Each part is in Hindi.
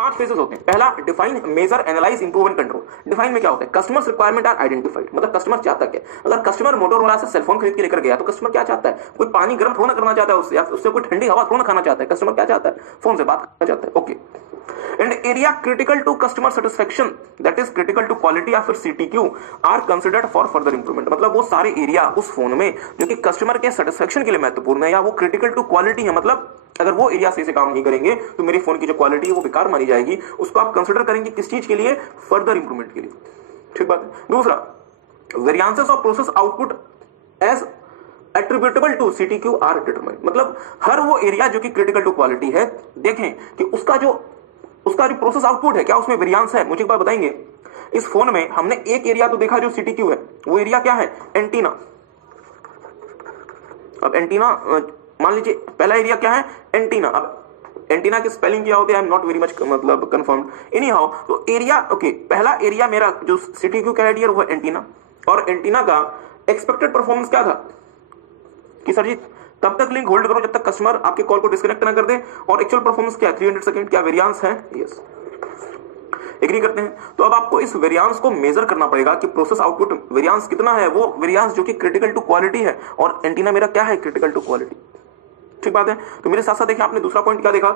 5 फेजेस होते हैं। पहला define, measure, analyse, improve and control. Define में क्या होता है? कस्टमर्स रिक्वायरमेंट आर आइडेंटिफाइड, मतलब कस्टमर चाहता क्या है। अगर कस्टमर मोटोरोला से सेलफोन खरीद के लेकर गया तो कस्टमर क्या चाहता है? कोई पानी गर्म थोड़ा करना चाहता है उससे, या उससे कोई ठंडी हवा थोड़ा खाना चाहता है। कस्टमर क्या चाहता है? फोन से बात करना चाहता है। Okay. And area critical to customer satisfaction, that is critical to quality या फिर CTQ are considered for further improvement. मतलब वो सारे एरिया उस फोन में जो कि कस्टमर के सेटिस्फेक्शन के लिए महत्वपूर्ण है या वो क्रिटिकल टू क्वालिटी है, मतलब अगर वो एरिया सही से काम नहीं करेंगे तो मेरे फोन की जो क्वालिटी है वो बेकार मानी जाएगी। उसको आप कंसिडर करेंगे किस चीज के लिए? फर्दर इंप्रूवमेंट के लिए। ठीक बात है। दूसरा, variances of process output as attributable to CTQ are determine, मतलब हर वो एरिया जो कि क्रिटिकल टू क्वालिटी है, देखें कि उसका जो प्रोसेस आउटपुट है क्या उसमें वेरिएंस है। मुझे एक बार बताएंगे, इस फोन में हमने एक एरिया तो देखा जो CTQ है, वो एरिया क्या है? एंटीना। अब एंटीना मान लीजिए पहला एरिया क्या है? एंटीना। अब एंटीना की स्पेलिंग क्या होती है? I am not very much मतलब कंफर्म्ड। एनी हाउ, तो एरिया ओके, पहला एरिया मेरा जो CTQ का है वो एंटीना, और एंटीना का एक्सपेक्टेड परफॉर्मेंस क्या था कि सर जी तब तक लिंक होल्ड करो जब तक कस्टमर आपके कॉल को डिस्कनेक्ट ना कर दे, और एक्चुअल परफॉर्मेंस क्या है? 300 सेकंड। क्या वेरिएंस है? यस, एग्री करते हैं। तो अब आपको इस वेरिएंस को मेजर करना पड़ेगा कि प्रोसेस आउटपुट वेरिएंस कितना है, वो वेरिएंस जो कि क्रिटिकल टू क्वालिटी है, और एंटीना मेरा क्या है? Critical to quality. ठीक बात है। तो मेरे साथ साथ देखिए, आपने दूसरा पॉइंट क्या देखा?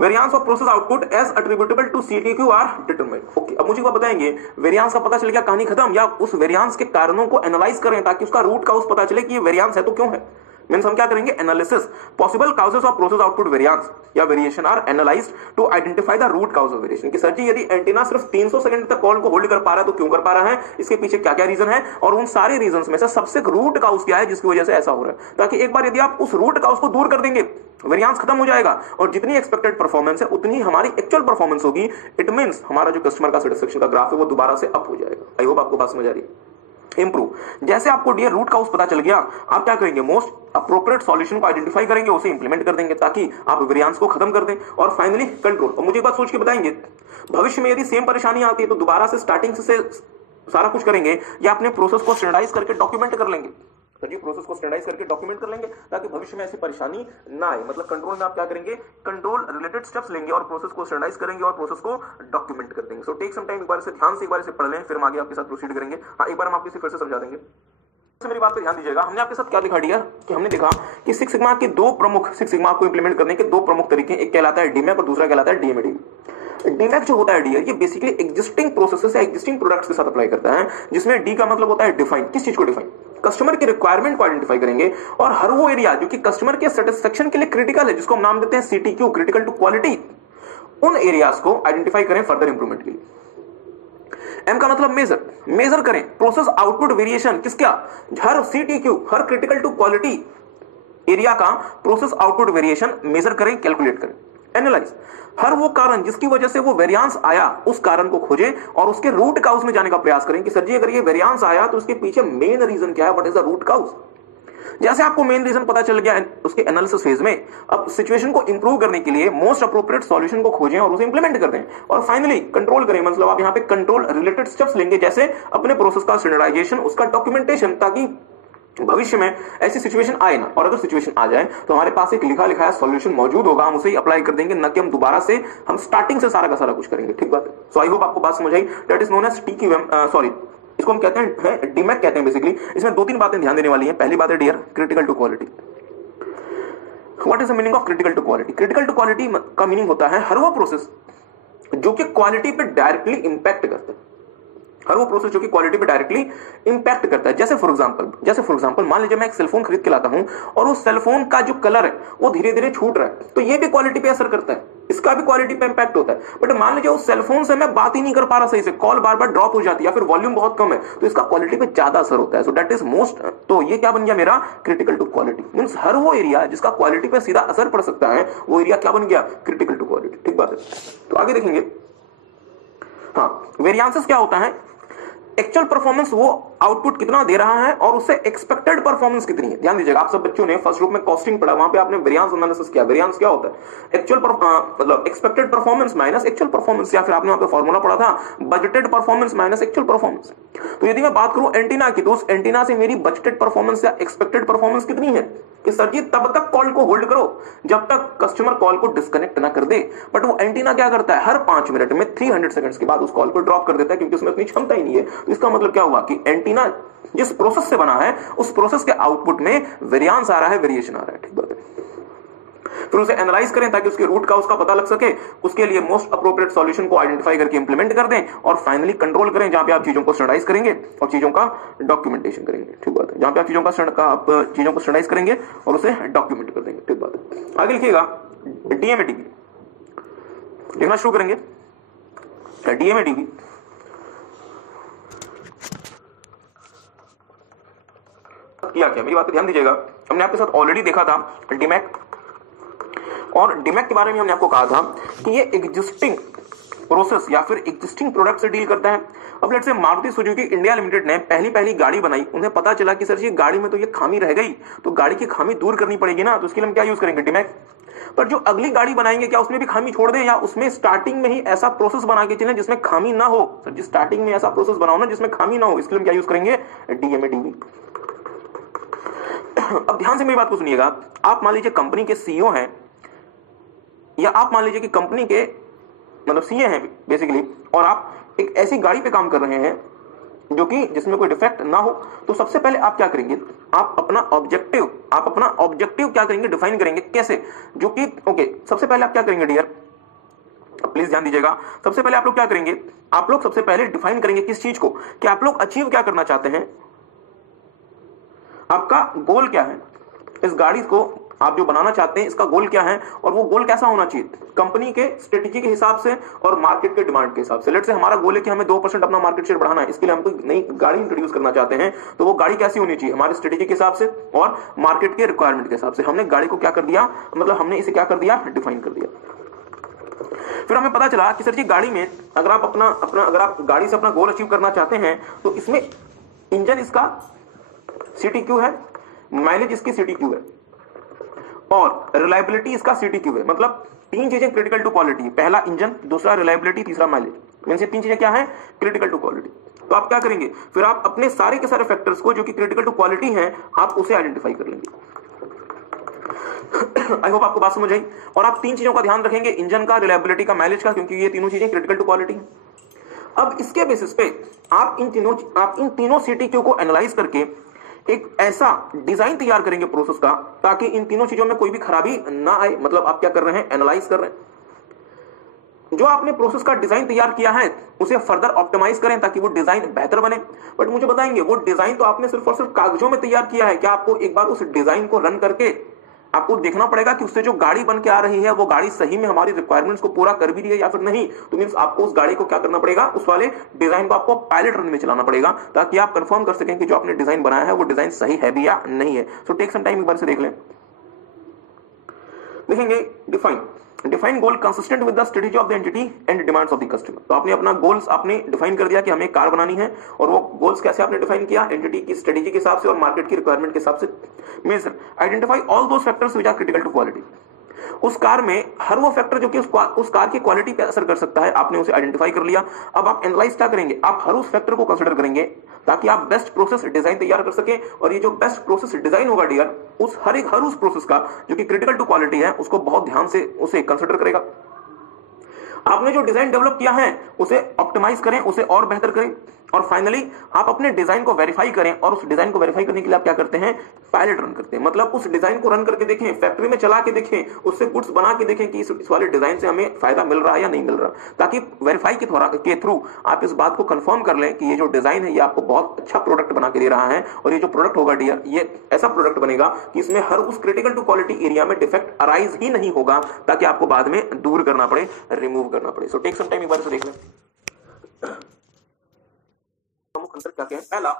Variance of process output as attributable to CTQ are determined. Okay, अब मुझे बताएंगे वेरिएंस का पता चल गया, कहानी खत्म, या उस वेरिएंस के कारणों को एनालाइज करें ताकि उसका रूट काउज पता चले कि ये वेरिएंस है तो क्यों है। मींस हम क्या करेंगे? Analysis. Possible causes of process output variance या variation are analysed to identify the root cause of variation. कि सर जी यदि एंटीना सिर्फ 300 सेकंड तक कॉल को होल्ड कर पा रहा है तो क्यों कर पा रहा है, इसके पीछे क्या क्या रीजन है, और उन सारे रीजंस में से सबसे रूट काउज क्या है जिसकी वजह से ऐसा हो रहा है। ताकि एक बार यदि आप उस रूट काउज को दूर कर देंगे, वेरिएंस खत्म हो जाएगा, और जितनी एक्सपेक्टेड परफॉर्मेंस है उतनी हमारी एक्चुअल परफॉर्मेंस होगी। इट मींस हमारा जो कस्टमर का सेटिस्फेक्शन का ग्राफ है वो दोबारा से अप हो जाएगा। आई होप आपको बात समझ आ रही है। इंप्रूव, जैसे आपको डियर रूट काउज पता चल गया, आप क्या करेंगे? मोस्ट अप्रोप्रिएट सॉल्यूशन को आइडेंटिफाई करेंगे, उसे इंप्लीमेंट कर देंगे ताकि आप वेरिएंस को खत्म कर दें। और फाइनली कंट्रोल। और मुझे एक बात सोच के बताएंगे, भविष्य में यदि सेम परेशानी आती है तो दोबारा से स्टार्टिंग से सारा कुछ करेंगे या अपने प्रोसेस को स्टैंडर्डाइज करके डॉक्यूमेंट कर लेंगे? तो जी प्रोसेस को स्टैंडर्डाइज करके डॉक्यूमेंट कर लेंगे ताकि भविष्य में ऐसी परेशानी ना आए। मतलब कंट्रोल में आप क्या करेंगे? कंट्रोल रिलेटेड स्टेप्स लेंगे और प्रोसेस को स्टैंडर्डाइज करेंगे और प्रोसेस को डॉक्यूमेंट कर देंगे। सो टेक सम टाइम, एक बार से ध्यान से एक बार से पढ़ लें, फिर हम आगे आपके साथ प्रोसीड करेंगे। हाँ, एक बार हम आपके फिर से समझा देंगे। मेरी बात पे ध्यान दीजिएगा। हमने आपके साथ क्या दिखा दिया कि हमने देखा कि सिक्स सिग्मा के दो प्रमुख, सिक्स सिग्मा को इंप्लीमेंट करने के दो प्रमुख तरीके, एक कहलाता है डीमैक और दूसरा कहलाता है डीएमडी। डीमैक जो होता है डियर, ये बेसिकली एग्जिस्टिंग प्रोसेसेस या एग्जिस्टिंग प्रोडक्ट्स के साथ अप्लाई करता है, जिसमें डी का मतलब होता है डिफाइन। किस चीज को डिफाइन? कस्टमर की रिक्वायरमेंट को आइडेंटिफाई करेंगे, और हर वो एरिया जो कि कस्टमर के सेटिस्फेक्शन के लिए क्रिटिकल है, जिसको हम नाम देते हैं CTQ, क्रिटिकल टू क्वालिटी, उन एरियाज को आइडेंटिफाई करें फर्दर इंप्रूवमेंट के लिए। एम का मतलब मेजर, मेजर करें प्रोसेस आउटपुट वेरिएशन किसका? हर CTQ, हर क्रिटिकल टू क्वालिटी एरिया का प्रोसेस आउटपुट वेरिएशन मेजर करें, कैलकुलेट करें। एनालाइज, हर वो कारण जिसकी वजह से वो वेरिएंस आया, उस कारण को खोजें और उसके रूट काउज में जाने का प्रयास करें कि सर जी अगर ये वेरिएंस आया तो उसके पीछे मेन रीजन क्या है, what is the root cause. जैसे आपको मेन रीजन पता चल गया उसके एनालिसिस फेज में, अब सिचुएशन को इंप्रूव करने के लिए मोस्ट अप्रोप्रिएट सॉल्यूशन को खोजें और उसे इंप्लीमेंट कर दें, और फाइनली कंट्रोल करें। मतलब आप यहां पे कंट्रोल रिलेटेड स्टेप्स लेंगे, जैसे अपने प्रोसेस का स्टैंडर्डाइजेशन, उसका डॉक्यूमेंटेशन, ताकि भविष्य में ऐसी सिचुएशन आए ना, और अगर सिचुएशन आ जाए तो हमारे पास एक लिखा लिखाया सॉल्यूशन मौजूद होगा, हम उसे ही अप्लाई कर देंगे, न कि हम दोबारा से हम स्टार्टिंग से सारा का सारा कुछ करेंगे। ठीक बात है। सो आई होप आपको बात समझ आई। That is known as TQM, sorry इसको हम कहते हैं डीमैक कहते हैं बेसिकली। इसमें दो तीन बातें ध्यान देने वाली हैं। पहली बात है dear, critical to quality. What is the meaning of critical to quality? Critical to quality का मीनिंग होता है हर वो प्रोसेस जो कि क्वालिटी पे डायरेक्टली इंपैक्ट करता है, हर वो प्रोसेस जो कि क्वालिटी पे डायरेक्टली इंपैक्ट करता है। जैसे फॉर एग्जांपल मान लीजिए मैं एक सेलफोन खरीद के लाता हूं और उस सेलफोन का जो कलर है वो धीरे धीरे छूट रहा है, तो ये भी क्वालिटी पे असर करता है, इसका भी क्वालिटी पे इंपैक्ट होता है। बट मान लीजिए उस सेलफोन से मैं बात ही नहीं कर पा रहा सही से, कॉल बार बार ड्रॉप हो जाती है या फिर वॉल्यूम बहुत कम है, तो इसका क्वालिटी पे ज्यादा असर होता है। सो दैट इज मोस्ट, तो ये क्या बन गया मेरा? Critical to quality. मींस हर वो एरिया जिसका क्वालिटी पे सीधा असर पड़ सकता है, वो एरिया क्या बन गया? Critical to quality. ठीक बात है। तो आगे देखेंगे। हाँ, वेरिएंसेस क्या होता है? एक्चुअल परफॉर्मेंस, वो आउटपुट कितना दे रहा है और उससे एक्सपेक्टेड परफॉर्मेंस कितनी है। ध्यान दीजिएगा, आप सब बच्चों ने फर्स्ट ग्रुप में कॉस्टिंग पढ़ा, वहां पे आपने वेरिएंस एनालिसिस किया। वेरिएंस क्या होता है? एक्चुअल मतलब expected performance minus actual performance, या फिर आपने वहां पे फॉर्मूला पढ़ा था budgeted performance minus actual performance. तो यदि मैं बात करूं एंटीना की, तो उस एंटीना से मेरी बजटेड परफॉर्मेंस या एक्सपेक्टेड परफॉर्मेंस कितनी है? कि सर जी तब तक कॉल को होल्ड करो जब तक कस्टमर कॉल को डिस्कनेक्ट ना कर दे। बट वो एंटीना क्या करता है, हर 5 मिनट में 300 सेकंड्स के बाद उस कॉल को ड्रॉप कर देता है, क्योंकि उसमें उतनी क्षमता ही नहीं है। तो इसका मतलब क्या हुआ कि एंटीना जिस प्रोसेस से बना है उस प्रोसेस के आउटपुट में वेरिएंस आ रहा है, वेरिएशन आ रहा है। ठीक बात है। फिर उसे एनालाइज करें ताकि उसके रूट का उसका पता लग सके, उसके लिए मोस्ट अप्रोप्रिएट सॉल्यूशन को आइडेंटिफाई करके इंप्लीमेंट कर दें, और फाइनली कंट्रोल करें जहां पे आप चीजों को स्टैंडर्डाइज करेंगे और चीजों का डॉक्यूमेंटेशन करेंगे। ठीक बात है। जहां पे आप चीजों को स्टैंडर्डाइज करेंगे और उसे डॉक्यूमेंट कर देंगे। ठीक बात है। आगे लिखिएगा डीएमएडीबी, लिखना शुरू करेंगे। डीएमएडीबी किया क्या, मेरी बात पे ध्यान दीजिएगा। हमने आपके साथ ऑलरेडी देखा था डीमैक, और डीमैक के बारे में हमने आपको कहा था कि ये एग्जिस्टिंग प्रोसेस या फिर एग्जिस्टिंग प्रोडक्ट से डील करता है। अब let's say Maruti Suzuki India limited ने पहली गाड़ी बनाई, उन्हें पता चला कि सर जी गाड़ी में तो ये खामी रह गई, तो गाड़ी की खामी दूर करनी पड़ेगी ना, तो उसके लिए हम क्या यूज करेंगे, डीमैक। पर जो अगली गाड़ी बनाएंगे क्या उसमें भी खामी छोड़ दें, या उसमें स्टार्टिंग में ही ऐसा प्रोसेस बना के चलें जिसमें खामी ना हो। सर जी स्टार्टिंग में ऐसा प्रोसेस बनाओ ना जिसमें खामी ना हो, इसके लिए हम क्या यूज करेंगे, डीएमएडीबी। अब ध्यान से मेरी बात को सुनिएगा। आप मान लीजिए कंपनी के सीईओ हैं, या आप मान लीजिए कि कंपनी के मतलब सीए हैं बेसिकली, और आप एक ऐसी गाड़ी पे काम कर रहे हैं जो कि जिसमें कोई डिफेक्ट ना हो। तो सबसे पहले आप क्या करेंगे, आप अपना ऑब्जेक्टिव क्या करेंगे, डिफाइन करेंगे। कैसे, जो कि ओके, सबसे पहले आप क्या करेंगे डियर, प्लीज ध्यान दीजिएगा। सबसे पहले आप लोग क्या करेंगे, आप लोग सबसे पहले डिफाइन करेंगे किस चीज को, कि आप लोग अचीव क्या करना चाहते हैं, आपका गोल क्या है, इस गाड़ी को आप जो बनाना चाहते हैं इसका गोल क्या है, और वो गोल कैसा होना चाहिए, कंपनी के स्ट्रेटेजी के हिसाब से और मार्केट के डिमांड के हिसाब से। लेट्स से हमारा गोल है कि हमें 2% अपना मार्केट शेयर बढ़ाना है, इसके लिए हम कोई नई गाड़ी इंट्रोड्यूस करना चाहते हैं, तो वो गाड़ी कैसी होनी चाहिए, हमारे स्ट्रेटेजी के हिसाब से और मार्केट के रिक्वायरमेंट के हिसाब से। हमने गाड़ी को क्या कर दिया, मतलब हमने इसे क्या कर दिया, डिफाइन कर दिया। फिर हमें पता चला कि सर जी गाड़ी में अगर आप गाड़ी से अपना गोल अचीव करना चाहते हैं, तो इसमें इंजन इसका CTQ है, माइलेज इसकी CTQ है, और रिलायबिलिटी इसका CTQ है। मतलब 3 चीजें क्रिटिकल टू क्वालिटी, पहला इंजन, दूसरा रिलायबिलिटी, तीसरा माइलेज। मींस ये 3 चीजें क्या है, क्रिटिकल टू क्वालिटी। तो आप क्या करेंगे, फिर आप अपने सारे के सारे फैक्टर्स को जो कि क्रिटिकल टू क्वालिटी हैं, आप उसे आइडेंटिफाई कर लेंगे। आई होप आपको बात समझ आई। और आप 3 चीजों का ध्यान रखेंगे, इंजन का, रिलायबिलिटी का, माइलेज का, क्योंकि ये तीनों चीजें क्रिटिकल टू क्वालिटी हैं। अब इसके बेसिस पे आप इन तीनों CTQ को एनालाइज करके एक ऐसा डिजाइन तैयार करेंगे प्रोसेस का, ताकि इन तीनों चीजों में कोई भी खराबी ना आए। मतलब आप क्या कर रहे हैं, एनालाइज कर रहे हैं। जो आपने प्रोसेस का डिजाइन तैयार किया है उसे फर्दर ऑप्टिमाइज करें ताकि वो डिजाइन बेहतर बने। बट मुझे बताएंगे वो डिजाइन तो आपने सिर्फ और सिर्फ कागजों में तैयार किया है, क्या आपको एक बार उस डिजाइन को रन करके आपको देखना पड़ेगा कि उससे जो गाड़ी बन के आ रही है वो गाड़ी सही में हमारी रिक्वायरमेंट्स को पूरा कर भी रही है या फिर नहीं। तो मींस आपको उस गाड़ी को क्या करना पड़ेगा, उस वाले डिजाइन को आपको पायलट रन में चलाना पड़ेगा, ताकि आप कंफर्म कर सकें कि जो आपने डिजाइन बनाया है वो डिजाइन सही है भी या नहीं है। सो टेक सम टाइम, एक बार से देख लें। देखेंगे define goal consistent with the strategy of the entity and demands of the customer. तो आपने अपना गोल्स आपने डिफाइन कर दिया कि हमें कार बनानी है, और वो गोल्स कैसे आपने डिफाइन किया, एंटिटी की स्ट्रेटजी के हिसाब से और मार्केट की रिक्वायरमेंट के हिसाब से। Means identify all those factors which are critical to quality. उस कार में हर वो फैक्टर जो कि उस कार की क्वालिटी पे असर कर सकता है, आपने उसे आइडेंटिफाई कर लिया। अब आप एनालाइज क्या करेंगे, आप हर उस फैक्टर को कंसीडर करेंगे ताकि आप बेस्ट प्रोसेस डिजाइन तैयार कर सके। और ये जो बेस्ट प्रोसेस डिजाइन होगा डियर, उस हर उस प्रोसेस का जो कि क्रिटिकल टू क्वालिटी है उसको बहुत ध्यान से उसे कंसीडर करेगा। आपने जो डिजाइन डेवलप किया है उसे ऑप्टिमाइज करें, उसे और बेहतर करें, और फाइनली आप अपने डिजाइन को वेरीफाई करें। और उस डिजाइन को वेरीफाई करने के लिए आप क्या करते हैं, पायलट रन करते हैं। मतलब उस डिजाइन को रन करके देखें, फैक्ट्री में चला के देखें, उससे गुड्स बना के देखें कि इस वाले डिजाइन से हमें फायदा मिल रहा है या नहीं मिल रहा, ताकि वेरीफाई के थ्रू आप इस बात को कंफर्म कर लें कि ये जो डिजाइन है ये आपको बहुत अच्छा प्रोडक्ट बना के दे रहा है, और ये जो प्रोडक्ट होगा डियर ये ऐसा प्रोडक्ट बनेगा कि इसमें हर उस क्रिटिकल टू क्वालिटी एरिया में डिफेक्ट अराइज ही नहीं होगा, ताकि आपको बाद में दूर करना पड़े, रिमूव करना पड़े। सो टेक सम टाइम, एक बार से देख लें क्या क्या है। पहला,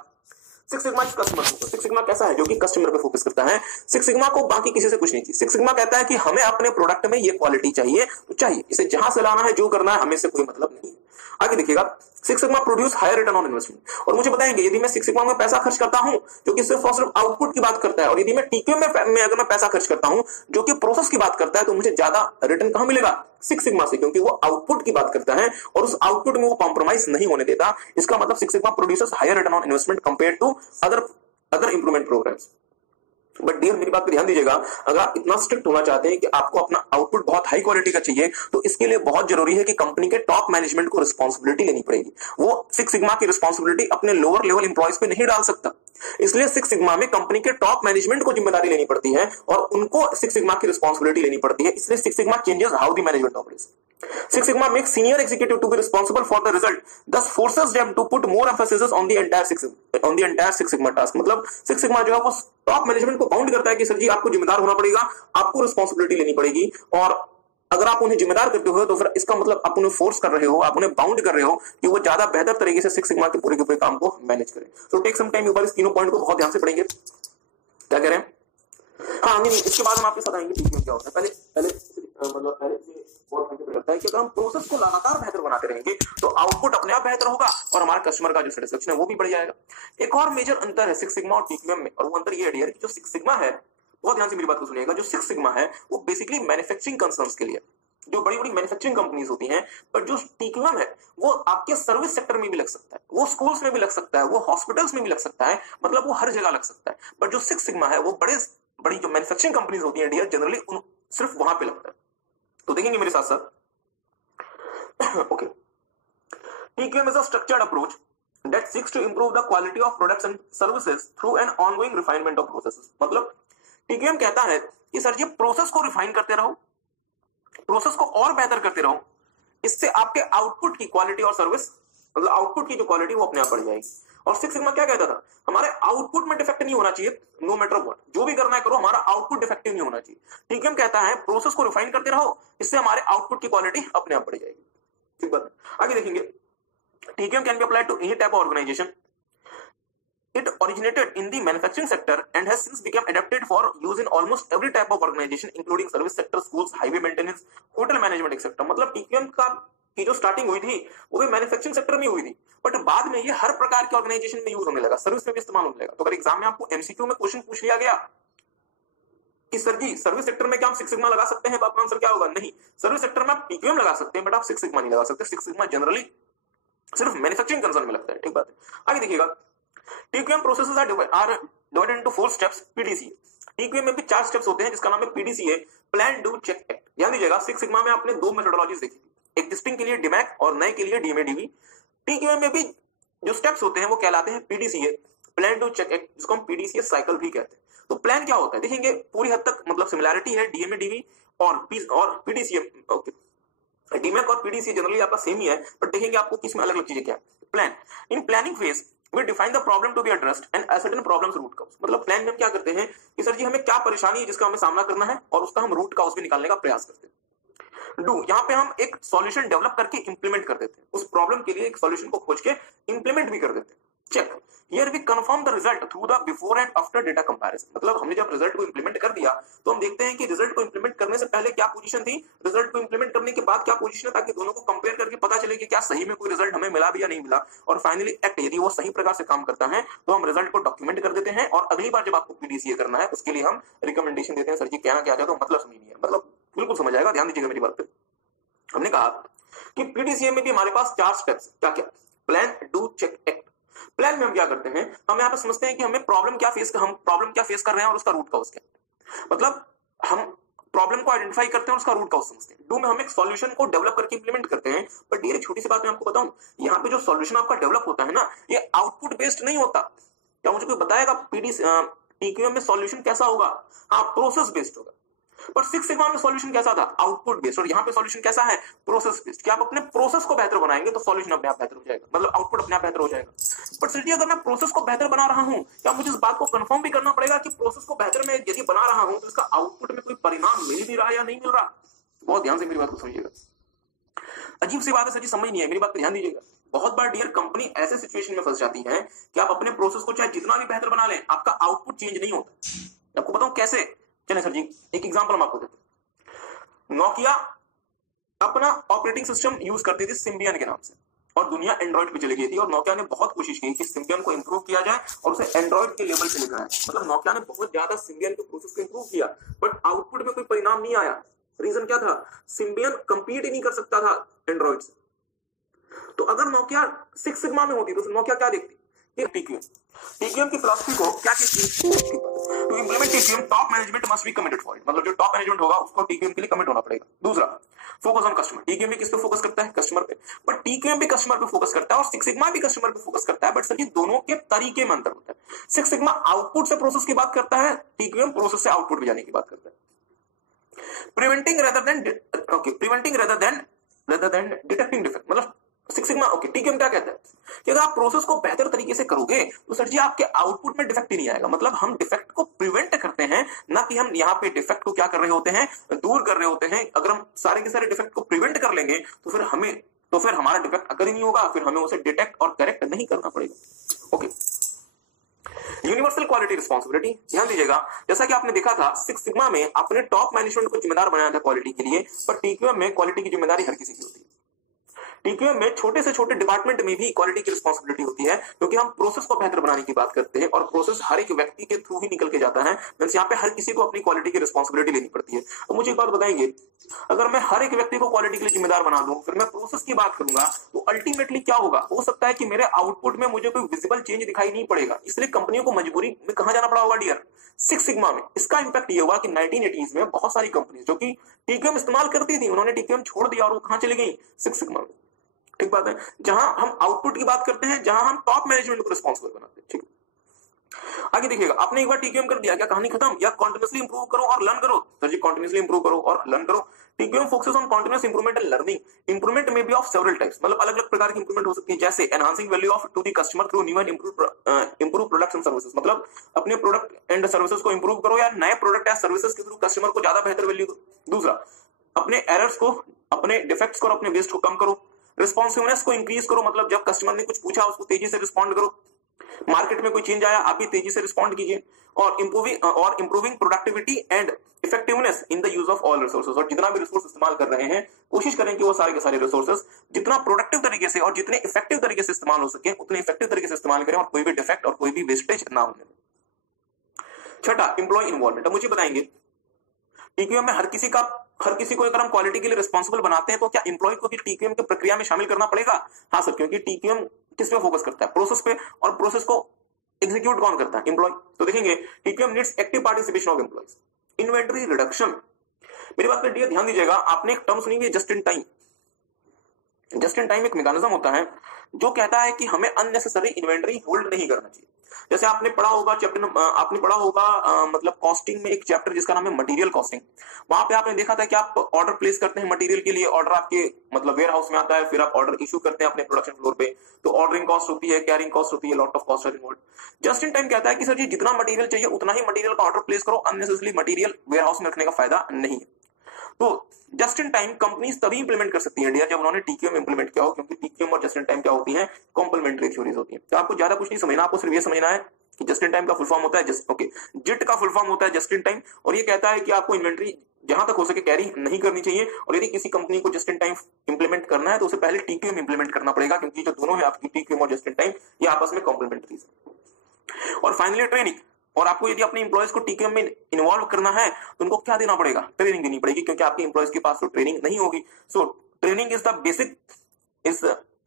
six sigma customer focus. Six sigma कैसा है, जो कि कस्टमर पे फोकस करता है। सिक्स सिग्मा को बाकी किसी से कुछ नहीं चाहिए। सिक्स सिग्मा कहता है कि हमें अपने प्रोडक्ट में ये क्वालिटी चाहिए तो चाहिए, इसे जहां से लाना है, जो करना है, हमें से कोई मतलब नहीं। आगे देखिएगा, six sigma produce higher return on investment. और मुझे बताएंगे यदि मैं सिक्स सिग्मा में पैसा खर्च करता हूं जो कि सिर्फ और सिर्फ आउटपुट की बात करता है, और यदि मैं टीक्यू में अगर मैं पैसा खर्च करता हूं जो कि प्रोसेस की बात करता है, तो मुझे ज्यादा रिटर्न कहां मिलेगा, सिक्स सिग्मा से, क्योंकि वो आउटपुट की बात करता है और उस आउटपुट में वो कॉम्प्रोमाइज नहीं होने देता। इसका मतलब six sigma producers higher return on investment compare to other improvement programmes. But dear मेरी बात पे ध्यान दीजिएगा, अगर आप इतना स्ट्रिक्ट होना चाहते हैं कि आपको अपना आउटपुट बहुत हाई क्वालिटी का चाहिए, तो इसके लिए बहुत जरूरी है कि कंपनी के टॉप मैनेजमेंट को रिस्पांसिबिलिटी लेनी पड़ेगी। वो सिक्स सिग्मा की रिस्पांसिबिलिटी अपने लोअर लेवल एम्प्लॉयज पे नहीं डाल सकता। इसलिए सिक्स सिग्मा में कंपनी के टॉप मैनेजमेंट को जिम्मेदारी लेनी पड़ती है और उनको सिक्स सिग्मा की रिस्पांसिबिलिटी लेनी पड़ती है। इसलिए six sigma changes how the management operates. Six Sigma makes senior executive to be responsible for the result, thus forces them to put more emphasis on the entire Six Sigma task। मतलब Six Sigma जो है वो टॉप मैनेजमेंट को बाउंड करता है कि सर जी आपको जिम्मेदार होना पड़ेगा, आपको रिस्पॉन्सिबिलिटी लेनी पड़ेगी, और अगर आप उन्हें जिम्मेदार करते हो तो फिर इसका मतलब आप उन्हें फोर्स कर रहे हो, आप उन्हें बाउंड कर रहे हो कि वो ज्यादा बेहतर तरीके से सिक्स सिग्मा के पूरे काम को मैनेज करें। तो टेक सम टाइम, इस तीनों पॉइंट को बहुत ध्यान से पढ़ेंगे। क्या कह रहे हैं? हाँ नहीं, इसके बाद हम आपके साथ आएंगे टीपीएम क्या होता है। पहले लगता है कि अगर हम प्रोसेस को लगातार बेहतर बनाते रहेंगे तो आउटपुट अपने आप बेहतर होगा और हमारे कस्टमर का जो सेटिस्फेक्शन है वो भी बढ़ जाएगा। एक और मेजर अंतर है सिक्स सिग्मा और टीक्यूएम में, और वो अंतर ये है डियर कि जो सिक्स सिग्मा है, बहुत ध्यान से मेरी बात को सुनिएगा, जो सिक्स सिग्मा है वो बेसिकली मैन्युफैक्चरिंग कंसर्न्स के लिए, जो बड़ी बड़ी मैन्युफैक्चरिंग कंपनीज होती हैं, पर जो टीक्यूएम है वो आपके सर्विस सेक्टर में भी लग सकता है, वो स्कूल्स में भी लग सकता है, वो हॉस्पिटल्स में भी लग सकता है, मतलब वो हर जगह लग सकता है। पर जो सिक्स सिग्मा है वो बड़ी जो मैन्युफैक्चरिंग कंपनीज होती हैं डियर, जनरली सिर्फ वहां पे लगता है। तो देखेंगे मेरे साथ साथ। Okay, TQM is a structured approach that seeks to improve the quality of products and services through an ongoing refinement of processes। मतलब TQM कहता है कि सर जी प्रोसेस को रिफाइन करते रहो, प्रोसेस को और बेहतर करते रहो, इससे आपके आउटपुट की क्वालिटी और सर्विस, मतलब आउटपुट की जो क्वालिटी वो अपने आप बढ़ जाएगी। और सिक्स सिग्मा क्या कहता था? हमारे आउटपुट में डिफेक्ट नहीं होना चाहिए, नो मैटर व्हाट, जो भी करना है करो, हमारा आउटपुट डिफेक्टिव नहीं होना चाहिए। टीक्यूएम कहता है प्रोसेस को रिफाइन करते रहो, इससे हमारे आउटपुट की क्वालिटी अपने आप बढ़ जाएगी। ठीक बात है। आगे देखेंगे, TQM can be applied to any type of organization. It originated in the manufacturing sector and has since become adapted for use in almost every type of organization, including service sector, schools, highway maintenance, hotel management, etc। मतलब TQM की जो स्टार्टिंग हुई थी वो भी मैन्युफैक्चरिंग सेक्टर में हुई थी, बट बाद में ये हर प्रकार के ऑर्गेनाइजेशन में यूज होने लगा, सर्विस में भी इस्तेमाल होने लगा। तो अगर एग्जाम में आपको एमसीक्यू में क्वेश्चन पूछ लिया गया कि सर जी सर्विस सेक्टर में क्या हम सिक्स सिग्मा लगा सकते हैं, आपका आंसर क्या होगा? नहीं, सर्विस सेक्टर में आप टीक्यूएम लगा सकते हैं बट आप सिक्स सिग्मा नहीं लगा सकते। सिक्स सिग्मा जनरली सिर्फ मैन्युफैक्चरिंग कंसर्न में लगता है। ठीक बात है। आगे देखिएगा, TQM processes are divided into 4 steps, PDCA. TQM में भी 4 स्टेप्स होते हैं जिसका नाम है PDCA, plan do check act. ध्यान दीजिएगा, सिक्स सिग्मा में आपने 2 मेथोडोलॉजीज देखी थी, एग्जिस्टिंग के लिए डीमैक और नए के लिए डीएमएडीवी। टीक्यूएम में भी जो स्टेप्स होते हैं वो कहलाते हैं PDCA, plan do check act, जिसको हम पीडीसीए साइकिल भी कहते हैं। तो प्लान क्या होता है देखेंगे, पूरी हद तक मतलब सिमिलैरिटी है डीएमएडीवी और पीडीसीए। ओके, डीमैक और पीडीसीए जनरली आपका सेम ही है, बट देखेंगे आपको किसमें अलग अलग चीजें क्या है। Plan, in planning phase we define the problem to be addressed and ascertain problems root cause. मतलब प्लान में हम क्या करते हैं कि सर जी हमें क्या परेशानी है जिसका हमें सामना करना है और उसका हम रूट कॉज भी निकालने का प्रयास करते हैं। डू, यहाँ पे हम एक सॉल्यूशन डेवलप करके इंप्लीमेंट कर देते हैं, उस प्रॉब्लम के लिए एक सॉल्यूशन को खोज के इंप्लीमेंट भी कर देते हैं। Check, here we confirm the result through the before and after data comparison. मतलब हमने जब रिजल्ट को इंप्लीमेंट कर दिया तो हम देखते हैं कि रिजल्ट को इंप्लीमेंट करने से पहले क्या पोजीशन थी, रिजल्ट को इंप्लीमेंट करने के बाद क्या पोजीशन है, ताकि दोनों को कंपेयर करके पता चले कि क्या सही में कोई रिजल्ट हमें मिला भी या नहीं मिला। और फाइनली एक्ट, यदि वो सही प्रकार से काम करता है तो हम रिजल्ट को डॉक्यूमेंट कर देते हैं और अगली बार जब आपको पीडीसीए करना है उसके लिए हम रिकमेंडेशन देते हैं। सर जी कहना क्या चाहते हो, मतलब समझ नहीं है, मतलब बिल्कुल समझ आएगा, ध्यान दीजिएगा मेरी बात पे। हमने कहा कि पीडीसीए में भी हमारे पास 4 स्टेप्स, क्या क्या? Plan, do, check, act. Plan में हम क्या करते हैं, हम यहाँ पे समझते हैं कि हमें प्रॉब्लम क्या फेस कर रहे हैं और उसका रूट कॉज क्या है। मतलब हम प्रॉब्लम को आइडेंटिफाई करते हैं और उसका रूट कॉज समझते हैं। डू में हम एक सॉल्यूशन को डेवलप करके इंप्लीमेंट करते हैं। बट ये छोटी सी बात मैं आपको बताऊं, यहाँ पे जो सॉल्यूशन आपका डेवलप होता है ना, ये आउटपुट बेस्ड नहीं होता। क्या मुझे कोई बताएगा टीक्यूएम में सॉल्यूशन कैसा होगा? हाँ, प्रोसेस बेस्ड होगा। पर सिक्स सिग्मा में सॉल्यूशन कैसा था? Output based. और यहाँ पे सॉल्यूशन कैसा है? Process based. क्या आप अपने प्रोसेस को बेहतर बनाएंगे तो सॉल्यूशन अपने आप बेहतर हो जाएगा, मतलब आउटपुट अपने आप बेहतर हो जाएगा। बट सिटी अगर मैं प्रोसेस को बेहतर बना रहा हूं, क्या मुझे इस बात को कंफर्म भी करना पड़ेगा कि प्रोसेस को बेहतर मैं यदि बना रहा हूं तो इसका आउटपुट में कोई परिणाम मिल भी रहा है या नहीं मिल रहा? बहुत ध्यान से मेरी बात को समझिएगा, अजीब सी बात है, सच्ची समझ नहीं है, मेरी बात पर ध्यान दीजिएगा। बहुत बार डियर कंपनी ऐसे सिचुएशन में फंस जाती है कि आप अपने प्रोसेस को चाहे जितना भी बेहतर बना लें, आपका आउटपुट चेंज नहीं होता। आपको बताऊं कैसे? चले सर जी एक एग्जांपल हम आपको देते हैं। नोकिया अपना ऑपरेटिंग सिस्टम यूज करती थी सिम्बियन के नाम से और दुनिया एंड्रॉइड पे चली गई थी, और नोकिया ने बहुत कोशिश की कि सिम्बियन को इंप्रूव किया जाए और उसे एंड्रॉइड के लेवल पे लेकर आए। मतलब नोकिया ने बहुत ज्यादा सिम्बियन के प्रोसेस को इंप्रूव किया, बट आउटपुट में कोई परिणाम नहीं आया। रीजन क्या था? सिम्बियन कंपीट ही नहीं कर सकता था एंड्रॉइड से। तो अगर नोकिया सिक्स सिग्मा में होती तो नोकिया क्या देखती टीक्यूएम, टीक्यूएम की फिलॉसफी को क्या कहती है? To implement TQM top management must be committed for it, मतलब जो टॉप मैनेजमेंट होगा उसको टीक्यूएम के लिए कमिट होना पड़ेगा। दूसरा, फोकस ऑन कस्टमर, टीक्यूएम भी किस पे फोकस करता है? कस्टमर पे, बट टीक्यूएम भी कस्टमर पे फोकस करता है और सिक्स सिग्मा भी कस्टमर पे फोकस करता है, बट सर जी दोनों के तरीके में अंतर होता है। सिक्स सिग्मा आउटपुट से प्रोसेस की बात करता है, टीक्यूएम प्रोसेस से आउटपुट में जाने की बात करता है। Preventing rather than detecting defect, मतलब सिक्स सिग्मा ओके टीक्यूएम क्या कहता है कि अगर आप प्रोसेस को बेहतर तरीके से करोगे तो सर जी आपके आउटपुट में डिफेक्ट ही नहीं आएगा। मतलब हम डिफेक्ट को प्रिवेंट करते हैं, ना कि हम यहाँ पे डिफेक्ट को क्या कर रहे होते हैं, दूर कर रहे होते हैं। अगर हम सारे के सारे डिफेक्ट को प्रिवेंट कर लेंगे तो फिर हमारा डिफेक्ट अगर ही नहीं होगा, फिर हमें उसे डिटेक्ट और करेक्ट नहीं करना पड़ेगा। ओके, यूनिवर्सल क्वालिटी रिस्पॉन्सिबिलिटी, ध्यान दीजिएगा, जैसा कि आपने देखा था सिक्स सिग्मा में अपने टॉप मैनेजमेंट को जिम्मेदार बनाया था क्वालिटी के लिए, पर टीक्यूएम में क्वालिटी की जिम्मेदारी हर किसी की होती है। टीक्यूएम में छोटे से छोटे डिपार्टमेंट में भी क्वालिटी की रिस्पॉन्सिबिलिटी होती है, क्योंकि हम प्रोसेस को बेहतर बनाने की बात करते हैं और प्रोसेस हर एक व्यक्ति के थ्रू ही निकल के जाता है। मींस यहाँ पे हर किसी को अपनी क्वालिटी की रिस्पॉन्सिबिलिटी लेनी पड़ती है। तो मुझे एक बात बताएंगे, अगर मैं हर एक व्यक्ति को क्वालिटी के लिए जिम्मेदार बना दूं, फिर मैं प्रोसेस की बात करूंगा, तो अल्टीमेटली क्या होगा? हो सकता है कि मेरे आउटपुट में मुझे कोई विजिबल चेंज दिखाई नहीं पड़ेगा। इसलिए कंपनियों को मजबूरी में कहां जाना पड़ा होगा डियर? सिक्स सिग्मा में। इसका इंपैक्ट ये हुआ कि 1980s में बहुत सारी कंपनी जो कि टीक्यूएम इस्तेमाल करती थी, उन्होंने टीक्यूएम छोड़ दिया और वो कहां चली गई? सिक्स सिग्मा में। ठीक बात है, जहां हम आउटपुट की बात करते हैं, जहां हम टॉप मैनेजमेंट को रिस्पॉन्सिबल बनाते हैं। ठीक, आगे देखिएगा, आपने एक बार टीक्यूएम कर दिया, क्या कहानी खत्म? या कंटीन्यूअसली इंप्रूव करो और लर्न करो? सर जी कंटीन्यूअसली इंप्रूव करो और लर्न करो। TQM focuses on continuous improvement and learning. Improvement में बी ऑफ सेवरल टाइप्स, मतलब अलग अलग प्रकार की इंप्रूवमेंट हो सकती है, जैसे enhancing value of to the customer through new and improve products and services, मतलब अपने प्रोडक्ट एंड सर्विसेज को इंप्रूव करो या नए प्रोडक्ट या सर्विसेज के थ्रू कस्टमर को ज्यादा बेहतर वैल्यू दो। दूसरा, अपने एरर्स को, अपने डिफेक्ट्स को और अपने वेस्ट को कम करो। रिस्पॉन्सिवनेस को इंक्रीज करो, मतलब जब कस्टमर ने कुछ पूछा उसको तेजी से रिस्पॉन्ड करो। मार्केट में कोई चेंज आया, आप भी तेजी से रिस्पॉन्ड कीजिए। और improving productivity and effectiveness in the use of all resources, और जितना भी रिसोर्स इस्तेमाल कर रहे हैं कोशिश करें कि वो सारे के सारे रिसोर्सेज जितना प्रोडक्टिव तरीके से और जितने इफेक्टिव तरीके से इस्तेमाल हो सके उतने इफेक्टिव तरीके से इस्तेमाल करें और कोई भी डिफेक्ट और कोई भी वेस्टेज ना होने दें। छठा, एम्प्लॉय इन्वॉल्वमेंट। मुझे बताएंगे टीक्यूएम में हर किसी को अगर हम क्वालिटी के लिए रिस्पॉन्सिबल बनाते हैं तो क्या एम्प्लॉय को भी टीक्यूएम की प्रक्रिया में शामिल करना पड़ेगा? हाँ सर, क्योंकि टीक्यूएम किस पे फोकस करता है? प्रोसेस पे, और प्रोसेस को एग्जीक्यूट कौन करता है? एम्प्लॉय। तो देखेंगे TQM needs active participation of employees. Inventory reduction, मेरी बात पर ध्यान दीजिएगा, आपने एक टर्म सुनी है just in time. Just in time एक मैकेनिज्म होता है जो कहता है कि हमें अननेसेसरी इन्वेंटरी होल्ड नहीं करना चाहिए। जैसे आपने पढ़ा होगा मतलब कॉस्टिंग में एक चैप्टर जिसका नाम है मटेरियल कॉस्टिंग। वहां पे आपने देखा था कि आप ऑर्डर प्लेस करते हैं मटेरियल के लिए, ऑर्डर आपके मतलब वेयर हाउस में आता है, फिर आप ऑर्डर इशू करते हैं अपने प्रोडक्शन फ्लोर पे, तो ऑर्डरिंग कॉस्ट होती है, कैरिंग कॉस्ट होती है, lot of cost are involved. Just in time कहता है कि सर जी जितना मटेरियल चाहिए उतना ही मटेरियल का ऑर्डर प्लेस करो, अननेसेसरी मटेरियल वेयर हाउस में रखने का फायदा नहीं है। तो जस्ट इन टाइम कंपनीज तभी इंप्लीमेंट कर सकती है इंडिया जब उन्होंने टीक्यूएम इंप्लीमेंट किया हो, क्योंकि टीक्यूएम और जस्ट इन टाइम क्या होती है? कॉम्प्लीमेंट्री थ्योरीज होती है। तो आपको ज्यादा कुछ नहीं समझना, आपको सिर्फ ये समझना है कि जस्ट इन टाइम का फुल फॉर्म होता है जिट का फुल फॉर्म होता है जस्ट इन टाइम, और ये कहता है कि आपको इन्वेंट्री जहां तक हो सके कैरी नहीं करनी चाहिए, और यदि किसी कंपनी को जस्ट इन टाइम इंप्लीमेंट करना है तो उसे पहले टीक्यूएम इंप्लीमेंट करना पड़ेगा, क्योंकि जो दोनों है आपकी टीक्यूएम और जस्ट इन टाइम ये आपस में कॉम्प्लीमेंट्री है। और फाइनली ट्रेनिंग, और आपको यदि अपने इंप्लॉयज को टीक्यूएम में इन्वॉल्व करना है तो उनको क्या देना पड़ेगा? ट्रेनिंग देनी पड़ेगी, क्योंकि आपके इंप्लॉयज के पास तो ट्रेनिंग नहीं होगी। So training is the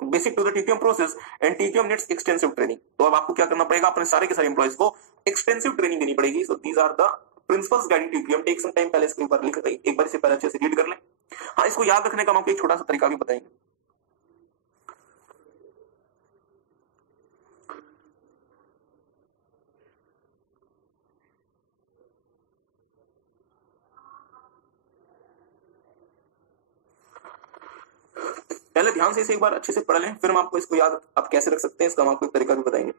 basic to the TQM process and TQM needs extensive training. तो अब आपको क्या करना पड़ेगा? अपने सारे के सारे इंप्लॉयज को एक्सटेंसिव ट्रेनिंग देनी पड़ेगी। So these are the principles guiding TQM. Take some time, पहले इसको एक बार इसे पहले अच्छे से रीड कर लें। हाँ, इसको याद रखने का हम आपको एक छोटा सा तरीका भी बताएंगे। पहले ध्यान से इसे एक बार अच्छे से पढ़ लें, फिर हम आपको इसको याद आप कैसे रख सकते हैं इसका हम आपको एक तरीका भी बताएंगे।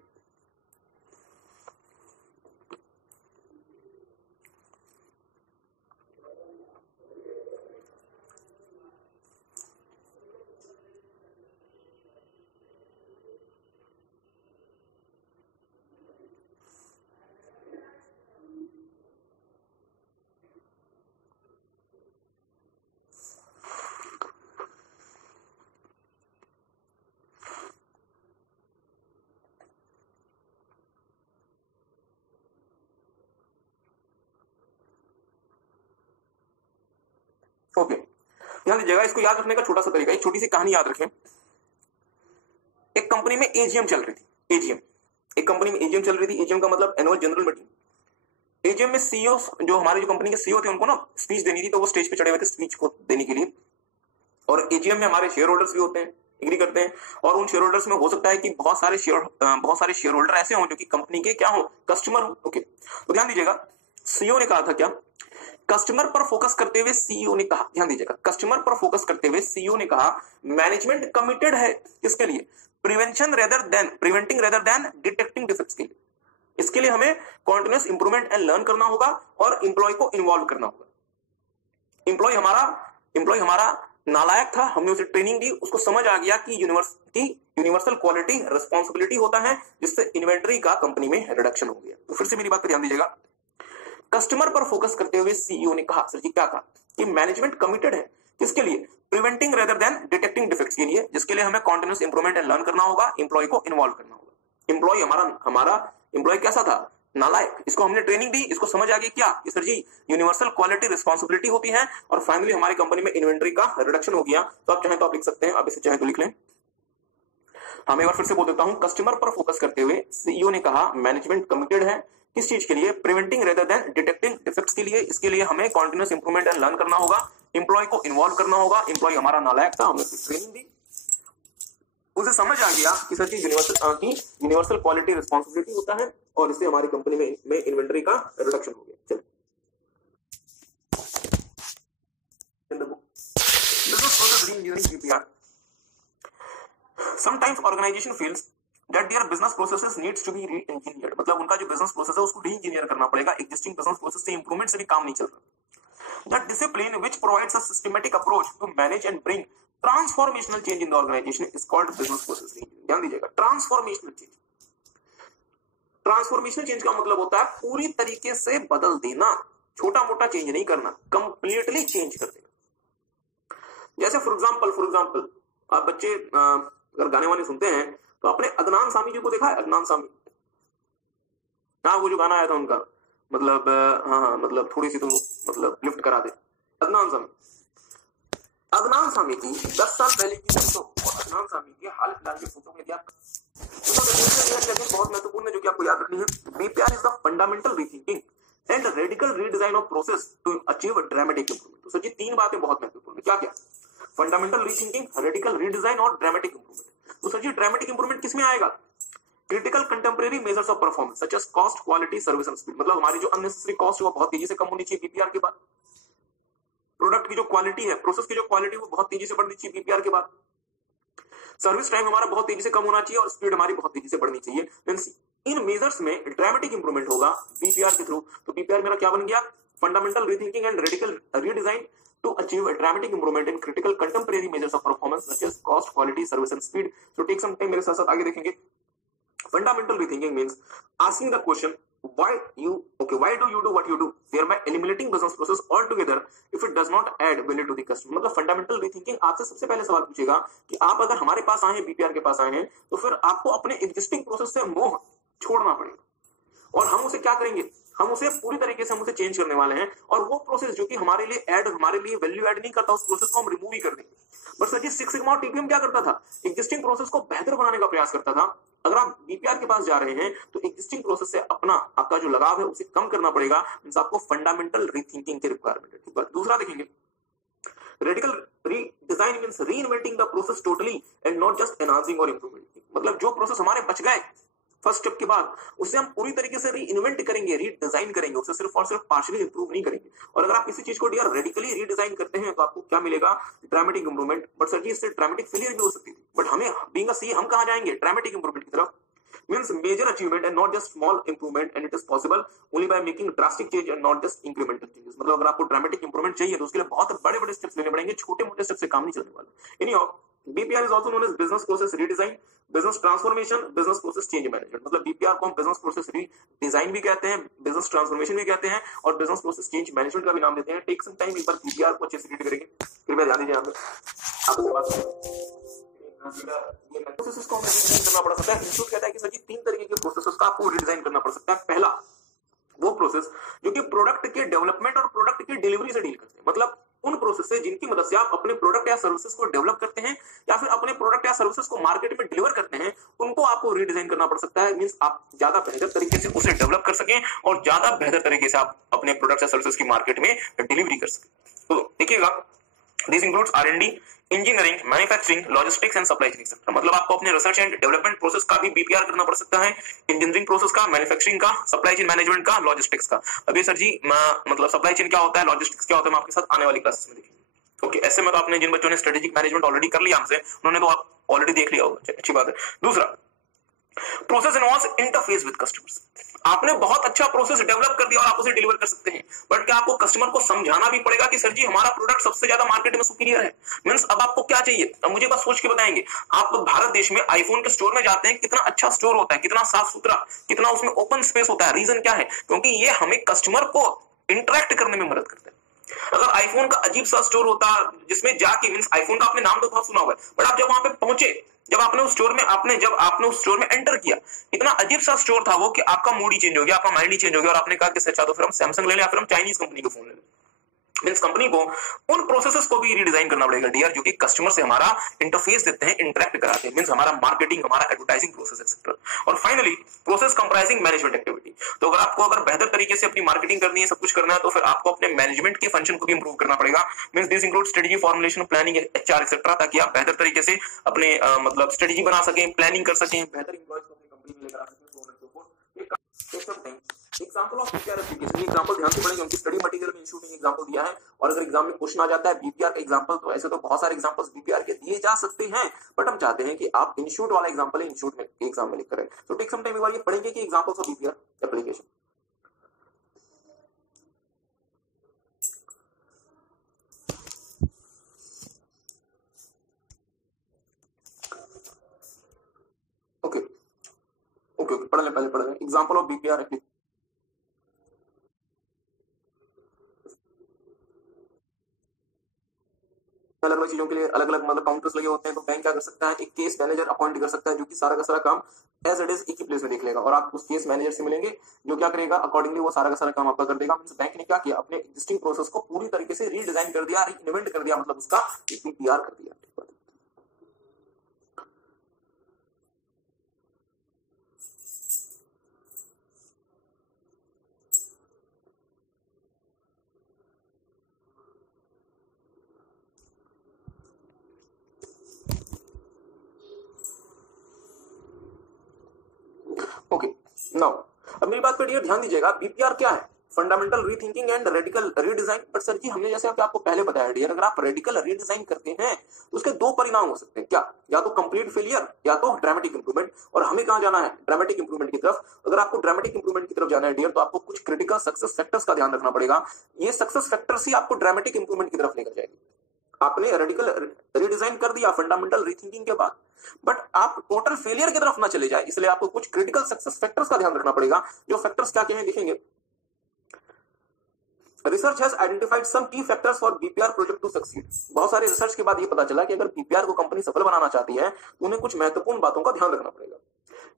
ओके, ध्यान दीजिएगा, इसको याद रखने का छोटा सा तरीका, एक छोटी सी कहानी याद रखें। एक कंपनी में एजीएम चल रही थी, एजीएम एक कंपनी में एजीएम चल रही थी, एजीएम का मतलब एनुअल जनरल मीटिंग। एजीएम में सीईओ, जो हमारे जो कंपनी के सीईओ थे, उनको ना स्पीच देनी थी, तो वो स्टेज पे चढ़े हुए थे स्पीच को देने के लिए। और एजीएम में हमारे शेयर होल्डर्स भी होते हैं, एग्री करते हैं, और उन शेयर होल्डर्स में हो सकता है कि बहुत सारे शेयर होल्डर ऐसे हों जो कि कंपनी के क्या हो, कस्टमर हो। ओके, तो ध्यान दीजिएगा, सीईओ ने कहा था क्या, कस्टमर पर फोकस करते हुए सीईओ ने कहा, ध्यान दीजिएगा, कस्टमर पर फोकस करते हुए सीईओ ने कहा मैनेजमेंट कमिटेड है किसके लिए, preventing rather than detecting defects के लिए। इसके लिए हमें कॉन्टिन्यूस इंप्रूवमेंट एंड लर्न करना होगा और इंप्लॉय को इन्वॉल्व करना होगा। इंप्लॉय हमारा नालायक था, हमने उसे ट्रेनिंग दी, उसको समझ आ गया कि यूनिवर्सल क्वालिटी रिस्पॉन्सिबिलिटी होता है, जिससे इन्वेंटरी का कंपनी में रिडक्शन हो गया। तो फिर से मेरी बात पर ध्यान दीजिएगा, कस्टमर पर फोकस करते हुए सीईओ ने कहा, सर जी क्या कहा, कि मैनेजमेंट कमिटेड है किसके लिए, preventing rather than detecting defects के लिए, जिसके लिए हमें कॉन्टिन्यूस इंप्रूवमेंट एंड लर्न करना होगा, इंप्लॉय को इन्वॉल्व करना होगा। इंप्लॉय हमारा इंप्लॉय कैसा था, नालायक, इसको हमने ट्रेनिंग दी, इसको समझ आ गया क्या कि सर जी यूनिवर्सल क्वालिटी रिस्पॉन्सिबिलिटी होती है, और फाइनली हमारी कंपनी में इन्वेंटरी का रिडक्शन हो गया। तो आप चाहें तो आप लिख सकते हैं, आप इसे चाहें तो लिख लें। हम एक बार फिर से बोल देता हूं, कस्टमर पर फोकस करते हुए सीईओ ने कहा मैनेजमेंट कमिटेड है किस चीज के लिए, preventing rather than detecting defects के लिए। इसके लिए हमें कॉन्टिन्यूस इंप्रूवमेंट एंड लर्न करना होगा, इंप्लॉय को इन्वॉल्व करना होगा। इंप्लॉय हमारा नालायक था, हमने ट्रेनिंग दी, उसे समझ आ गया कि सर जी यूनिवर्सल क्वालिटी रिस्पॉन्सिबिलिटी होता है, और इससे हमारी कंपनी में इन्वेंटरी का रिडक्शन हो गया। चलिए, business process reengineering BPR. Sometimes organization feels that their business processes needs to be re-engineered, मतलब उनका जो बिजनेस प्रोसेस है उसको री-इंजीनियर करना पड़ेगा, एग्जिस्टिंग बिजनेस प्रोसेस से इंप्रूवमेंट से भी काम नहीं चल रहा। That discipline which provides a systematic approach to manage and bring transformational change in the organization is called business process re-engineering। ध्यान दीजिएगा, ट्रांसफॉर्मेशनल चेंज का मतलब होता है पूरी तरीके से बदल देना, छोटा मोटा चेंज नहीं करना, कंप्लीटली चेंज कर देना। जैसे फॉर एग्जांपल आप बच्चे अगर गाने वाने सुनते हैं तो आपने अदनान सामी जी को देखा है, अदनान सामी, हाँ वो जो गाना आया था उनका, मतलब हाँ मतलब थोड़ी सी तो मतलब लिफ्ट करा दे, अदनान सामी की 10 साल पहले की फोटो और अदनान सामी की हाल फिलहाल की फोटो में दिया बहुत महत्वपूर्ण है, जो कि आपको याद रखनी है। BPR is the fundamental rethinking and radical redesign of process to achieve dramatic improvement. तो सर जी 3 बातें बहुत महत्वपूर्ण है, क्या क्या, फंडामेंटल रीथिंकिंग, रेडिकल रीडिजाइन और ड्रामेटिक इंप्रूवमेंट। तो सर जी ड्रामेटिक इंप्रूवमेंट किसमें आएगा, critical contemporary measures of performance such as cost, quality, service and speed. मतलब हमारी जो अननेसेसरी कॉस्ट है वो बहुत तेजी से कम होनी चाहिए बीपीआर के बाद, प्रोडक्ट की जो क्वालिटी है, प्रोसेस की जो क्वालिटी वो बहुत तेजी से बढ़नी चाहिए बीपीआर के बाद, सर्विस टाइम हमारा बहुत तेजी से कम होना चाहिए और स्पीड हमारी बहुत तेजी से बढ़नी चाहिए। इन मेजर्स में ड्रामेटिक इंप्रूवमेंट होगा बीपीआर के थ्रू। तो बीपीआर मेरा क्या बन गया, fundamental rethinking and radical redesign to achieve a dramatic improvement in critical contemporary measures of performance such as cost, quality, service and speed. So take some time, मेरे साथ साथ आगे देखेंगे। Fundamental rethinking means asking the question why do you do what you do, thereby eliminating business process altogether if it does not add value to the customer। मतलब फंडामेंटल रीथिंकिंग आपसे सबसे पहले सवाल पूछेगा कि आप अगर हमारे पास आए हैं, बीपीआर के पास आए हैं, तो फिर आपको अपने एग्जिस्टिंग प्रोसेस से मोह छोड़ना पड़ेगा, और हम उसे क्या करेंगे, हम उसे पूरी तरीके से हम उसे चेंज करने वाले हैं, और वो प्रोसेस जो कि हमारे लिए वैल्यू ऐड नहीं करता, उस प्रोसेस को हम रिमूव ही कर देंगे। But sir ji six sigma और टीपीएम क्या करता था, एग्जिस्टिंग प्रोसेस को बेहतर बनाने का प्रयास करता था। अगर आप बीपीआर के पास जा रहे हैं तो एग्जिस्टिंग प्रोसेस से आपका जो लगाव है उसे कम करना पड़ेगा, आपको फंडामेंटल रीथिंकिंग की रिक्वायरमेंट है। ठीक है, दूसरा देखेंगे, radical redesign means reinventing the process totally and not just enhancing और इंप्रूवमेंट। मतलब जो प्रोसेस हमारे बच गए फर्स्ट स्टेप के बाद, उसे हम पूरी तरीके से रीइन्वेंट करेंगे, रीडिजाइन करेंगे, उसे सिर्फ और सिर्फ पार्शियली इंप्रूव नहीं करेंगे। और अगर आप किसी चीज को रेडिकली रीडिजाइन करते हैं तो आपको क्या मिलेगा, ड्रामेटिक इंप्रूवमेंट। बट सर जी इससे ड्रामेटिक फेलियर भी हो सकती थी, बट हमें बीइंग अ सी हम कहां जाएंगे, ड्रामेटिक इंप्रूवमेंट की तरफ। means major achievement and not just small improvement, and it is possible only by making drastic change and not just incremental changes। मतलब अगर आपको ड्रामेटिक इंप्रूवमेंट चाहिए तो उसके लिए बहुत बड़े बड़े स्टेप्स लेने पड़ेंगे, छोटे मोटे स्टेप से काम नहीं चलने वाला। Anyhow BPR is also known as business process redesign, business transformation, business process change management. मतलब बीपीआर को हम बिजनेस प्रोसेस रीडिजाइन भी कहते हैं, बिजनेस ट्रांसफॉर्मेशन भी कहते हैं, और बिजनेस प्रोसेस चेंज मैनेजमेंट का भी नाम देते हैं। टेक सम टाइम, एक बार बीपीआर को अच्छे से रीड करेंगे, कृपया ध्यान दीजिए। आपके पास प्रोसेसेस को रीडिजाइन करना पड़ सकता है। इंस्टीट्यूट कहता है कि सर जी 3 तरीके के प्रोसेसेस का आपको रीडिजाइन करना पड़ सकता है। पहला, वो प्रोसेस जो कि प्रोडक्ट के डेवलपमेंट और प्रोडक्ट की डिलीवरी से डील करते हैं। मतलब उन प्रोसेस से जिनकी मदद से आप अपने प्रोडक्ट या सर्विसेज को डेवलप करते हैं या फिर अपने प्रोडक्ट या सर्विसेज को मार्केट में डिलीवर करते हैं, उनको आपको रीडिजाइन करना पड़ सकता है। मींस आप ज्यादा बेहतर तरीके से उसे डेवलप कर सकें और ज्यादा बेहतर तरीके से आप अपने प्रोडक्ट या सर्विसेज की मार्केट में डिलीवरी कर सकें। तो देखिएगा, this includes R&D, engineering, manufacturing, logistics and supply chain sector. मतलब आपको अपने रिसर्च एंड डेवलपमेंट प्रोसेस का भी बीपीआर करना पड़ सकता है, इंजीनियरिंग प्रोसेस का, मैन्युफैक्चरिंग का, सप्लाई चेन मैनेजमेंट का, लॉजिस्टिक्स का। अभी सर जी मतलब सप्लाई चेन क्या होता है, लॉजिस्टिक्स क्या होता है, मैं आपके साथ आने वाली क्लासेस में देखेंगे। ओके, ऐसे में तो आपने जिन बच्चों ने स्ट्रेटेजिक मैनेजमेंट ऑलरेडी कर लिया हमसे, उन्होंने तो आप ऑलरेडी देख लिया होगा, अच्छी बात है। दूसरा, process involves interface with customers. आपने बहुत अच्छा प्रोसेस डेवलप कर दिया और आप उसे डिलीवर कर सकते हैं, बट क्या आपको कस्टमर को समझाना भी पड़ेगा कि सर जी हमारा प्रोडक्ट सबसे ज्यादा मार्केट में सुपीरियर है। मींस अब आपको क्या चाहिए, अब मुझे बस सोच के बताएंगे। आप भारत देश में आईफोन के स्टोर में जाते हैं, कितना अच्छा स्टोर होता है, कितना साफ सुथरा, कितना उसमें ओपन स्पेस होता है। रीजन क्या है, क्योंकि ये हमें कस्टमर को इंटरेक्ट करने में मदद करता है। अगर आईफोन का अजीब सा स्टोर होता जिसमें जाके, मींस आईफोन का आपने नाम तो बहुत सुना होगा, बट आप जब वहां पे पहुंचे, जब आपने उस स्टोर में एंटर किया, इतना अजीब सा स्टोर था वो कि आपका मूड ही चेंज हो गया, आपका माइंड ही चेंज हो गया और आपने कहा कि अच्छा तो फिर हम सैमसंग ले लें या फिर हम चाइनीज कंपनी को फोन ले लें। मींस कंपनी को उन प्रोसेसेस को भी रीडिजाइन करना पड़ेगा डियर, जो कि कस्टमर से हमारा इंटरफेस देते हैं, इंटरेक्ट कराते हैं। मींस हमारा मार्केटिंग, हमारा एडवर्टाइजिंग प्रोसेस एक्सेट्रा। और finally process comprising management activity. तो अगर आपको बेहतर तरीके से अपनी मार्केटिंग करनी है, सब कुछ करना है, तो फिर आपको अपने मैनेजमेंट के फंक्शन को भी इंप्रूव करना पड़ेगा। Means this include strategy formulation, planning, HR etcetera, ताकि आप बेहतर तरीके से अपने मतलब स्ट्रेटेजी बना सकें, प्लानिंग कर सकें, बेहतर एम्प्लॉयज को अपनी कंपनी में लेकर आ सकें। एग्जांपल ऑफ बीपीआर एप्लीकेशन, ये एग्जांपल ध्यान से पढ़ेंगे, उनकी स्टडी मटेरियल में इंस्टीट्यूट ने एग्जांपल दिया है। और अगर एग्जाम में क्वेश्चन आ जाता है बीपीआर का एग्जांपल, तो ऐसे तो बहुत सारे एग्जांपल्स बीपीआर के दिए जा सकते हैं, बट हम चाहते हैं कि आप इंस्टीट्यूट वाला एग्जांपल इंस्टीट्यूट में एग्जाम में लिख करें। तो टेक सम टाइम एक बार ये पढ़ेंगे कि examples of BPR application. Okay okay okay, पढ़ लें एग्जांपल ऑफ बीपीआर एप्लीकेशन। अलग अलग चीजों के लिए अलग अलग मतलब काउंटर्स लगे होते हैं, तो बैंक क्या कर सकता है, एक केस मैनेजर अपॉइंट कर सकता है, जो कि सारा का सारा काम एज इट इज एक ही प्लेस में देख लेगा और आप उस केस मैनेजर से मिलेंगे, जो क्या करेगा, अकॉर्डिंगली वो सारा का सारा काम आपका कर देगा। मींस बैंक ने क्या किया, अपने एग्जिस्टिंग प्रोसेस को पूरी तरीके से रीडिजाइन कर दिया, रीइन्वेंट कर दिया, मतलब उसका बीपीआर कर दिया। ओके, नाउ अब मेरी बात पर डियर ध्यान दीजिएगा, बीपीआर क्या है, fundamental rethinking and radical redesign. But sir ji हमने जैसे आपको पहले बताया डियर, अगर आप रेडिकल रीडिजाइन करते हैं तो उसके दो परिणाम हो सकते हैं, क्या, या तो कंप्लीट फेलियर या तो ड्रामेटिक इंप्रूवमेंट। और हमें कहां जाना है, ड्रामेटिक इंप्रूवमेंट की तरफ। अगर आपको ड्रामेटिक इंप्रूवमेंट की तरफ जाना है डियर, तो आपको कुछ क्रिटिकल सक्सेस फैक्टर्स का ध्यान रखना पड़ेगा। ये सक्सेस फैक्टर्स ही आपको ड्रामेटिक इंप्रूवमेंट की तरफ लेकर जाएंगे। आपने रेडिकल रीडिजाइन कर दिया फंडामेंटल रीथिंकिंग के बाद, बट आप टोटल फेलियर की तरफ ना चले जाए, इसलिए आपको कुछ क्रिटिकल सक्सेस फैक्टर्स का ध्यान रखना पड़ेगा। जो फैक्टर्स क्या हैं देखेंगे। Research has identified some key factors for BPR project to succeed. बहुत सारे रिसर्च के बाद ये पता चला कि अगर बीपीआर को कंपनी सफल बनाना चाहती है तो उन्हें कुछ महत्वपूर्ण बातों का ध्यान रखना पड़ेगा।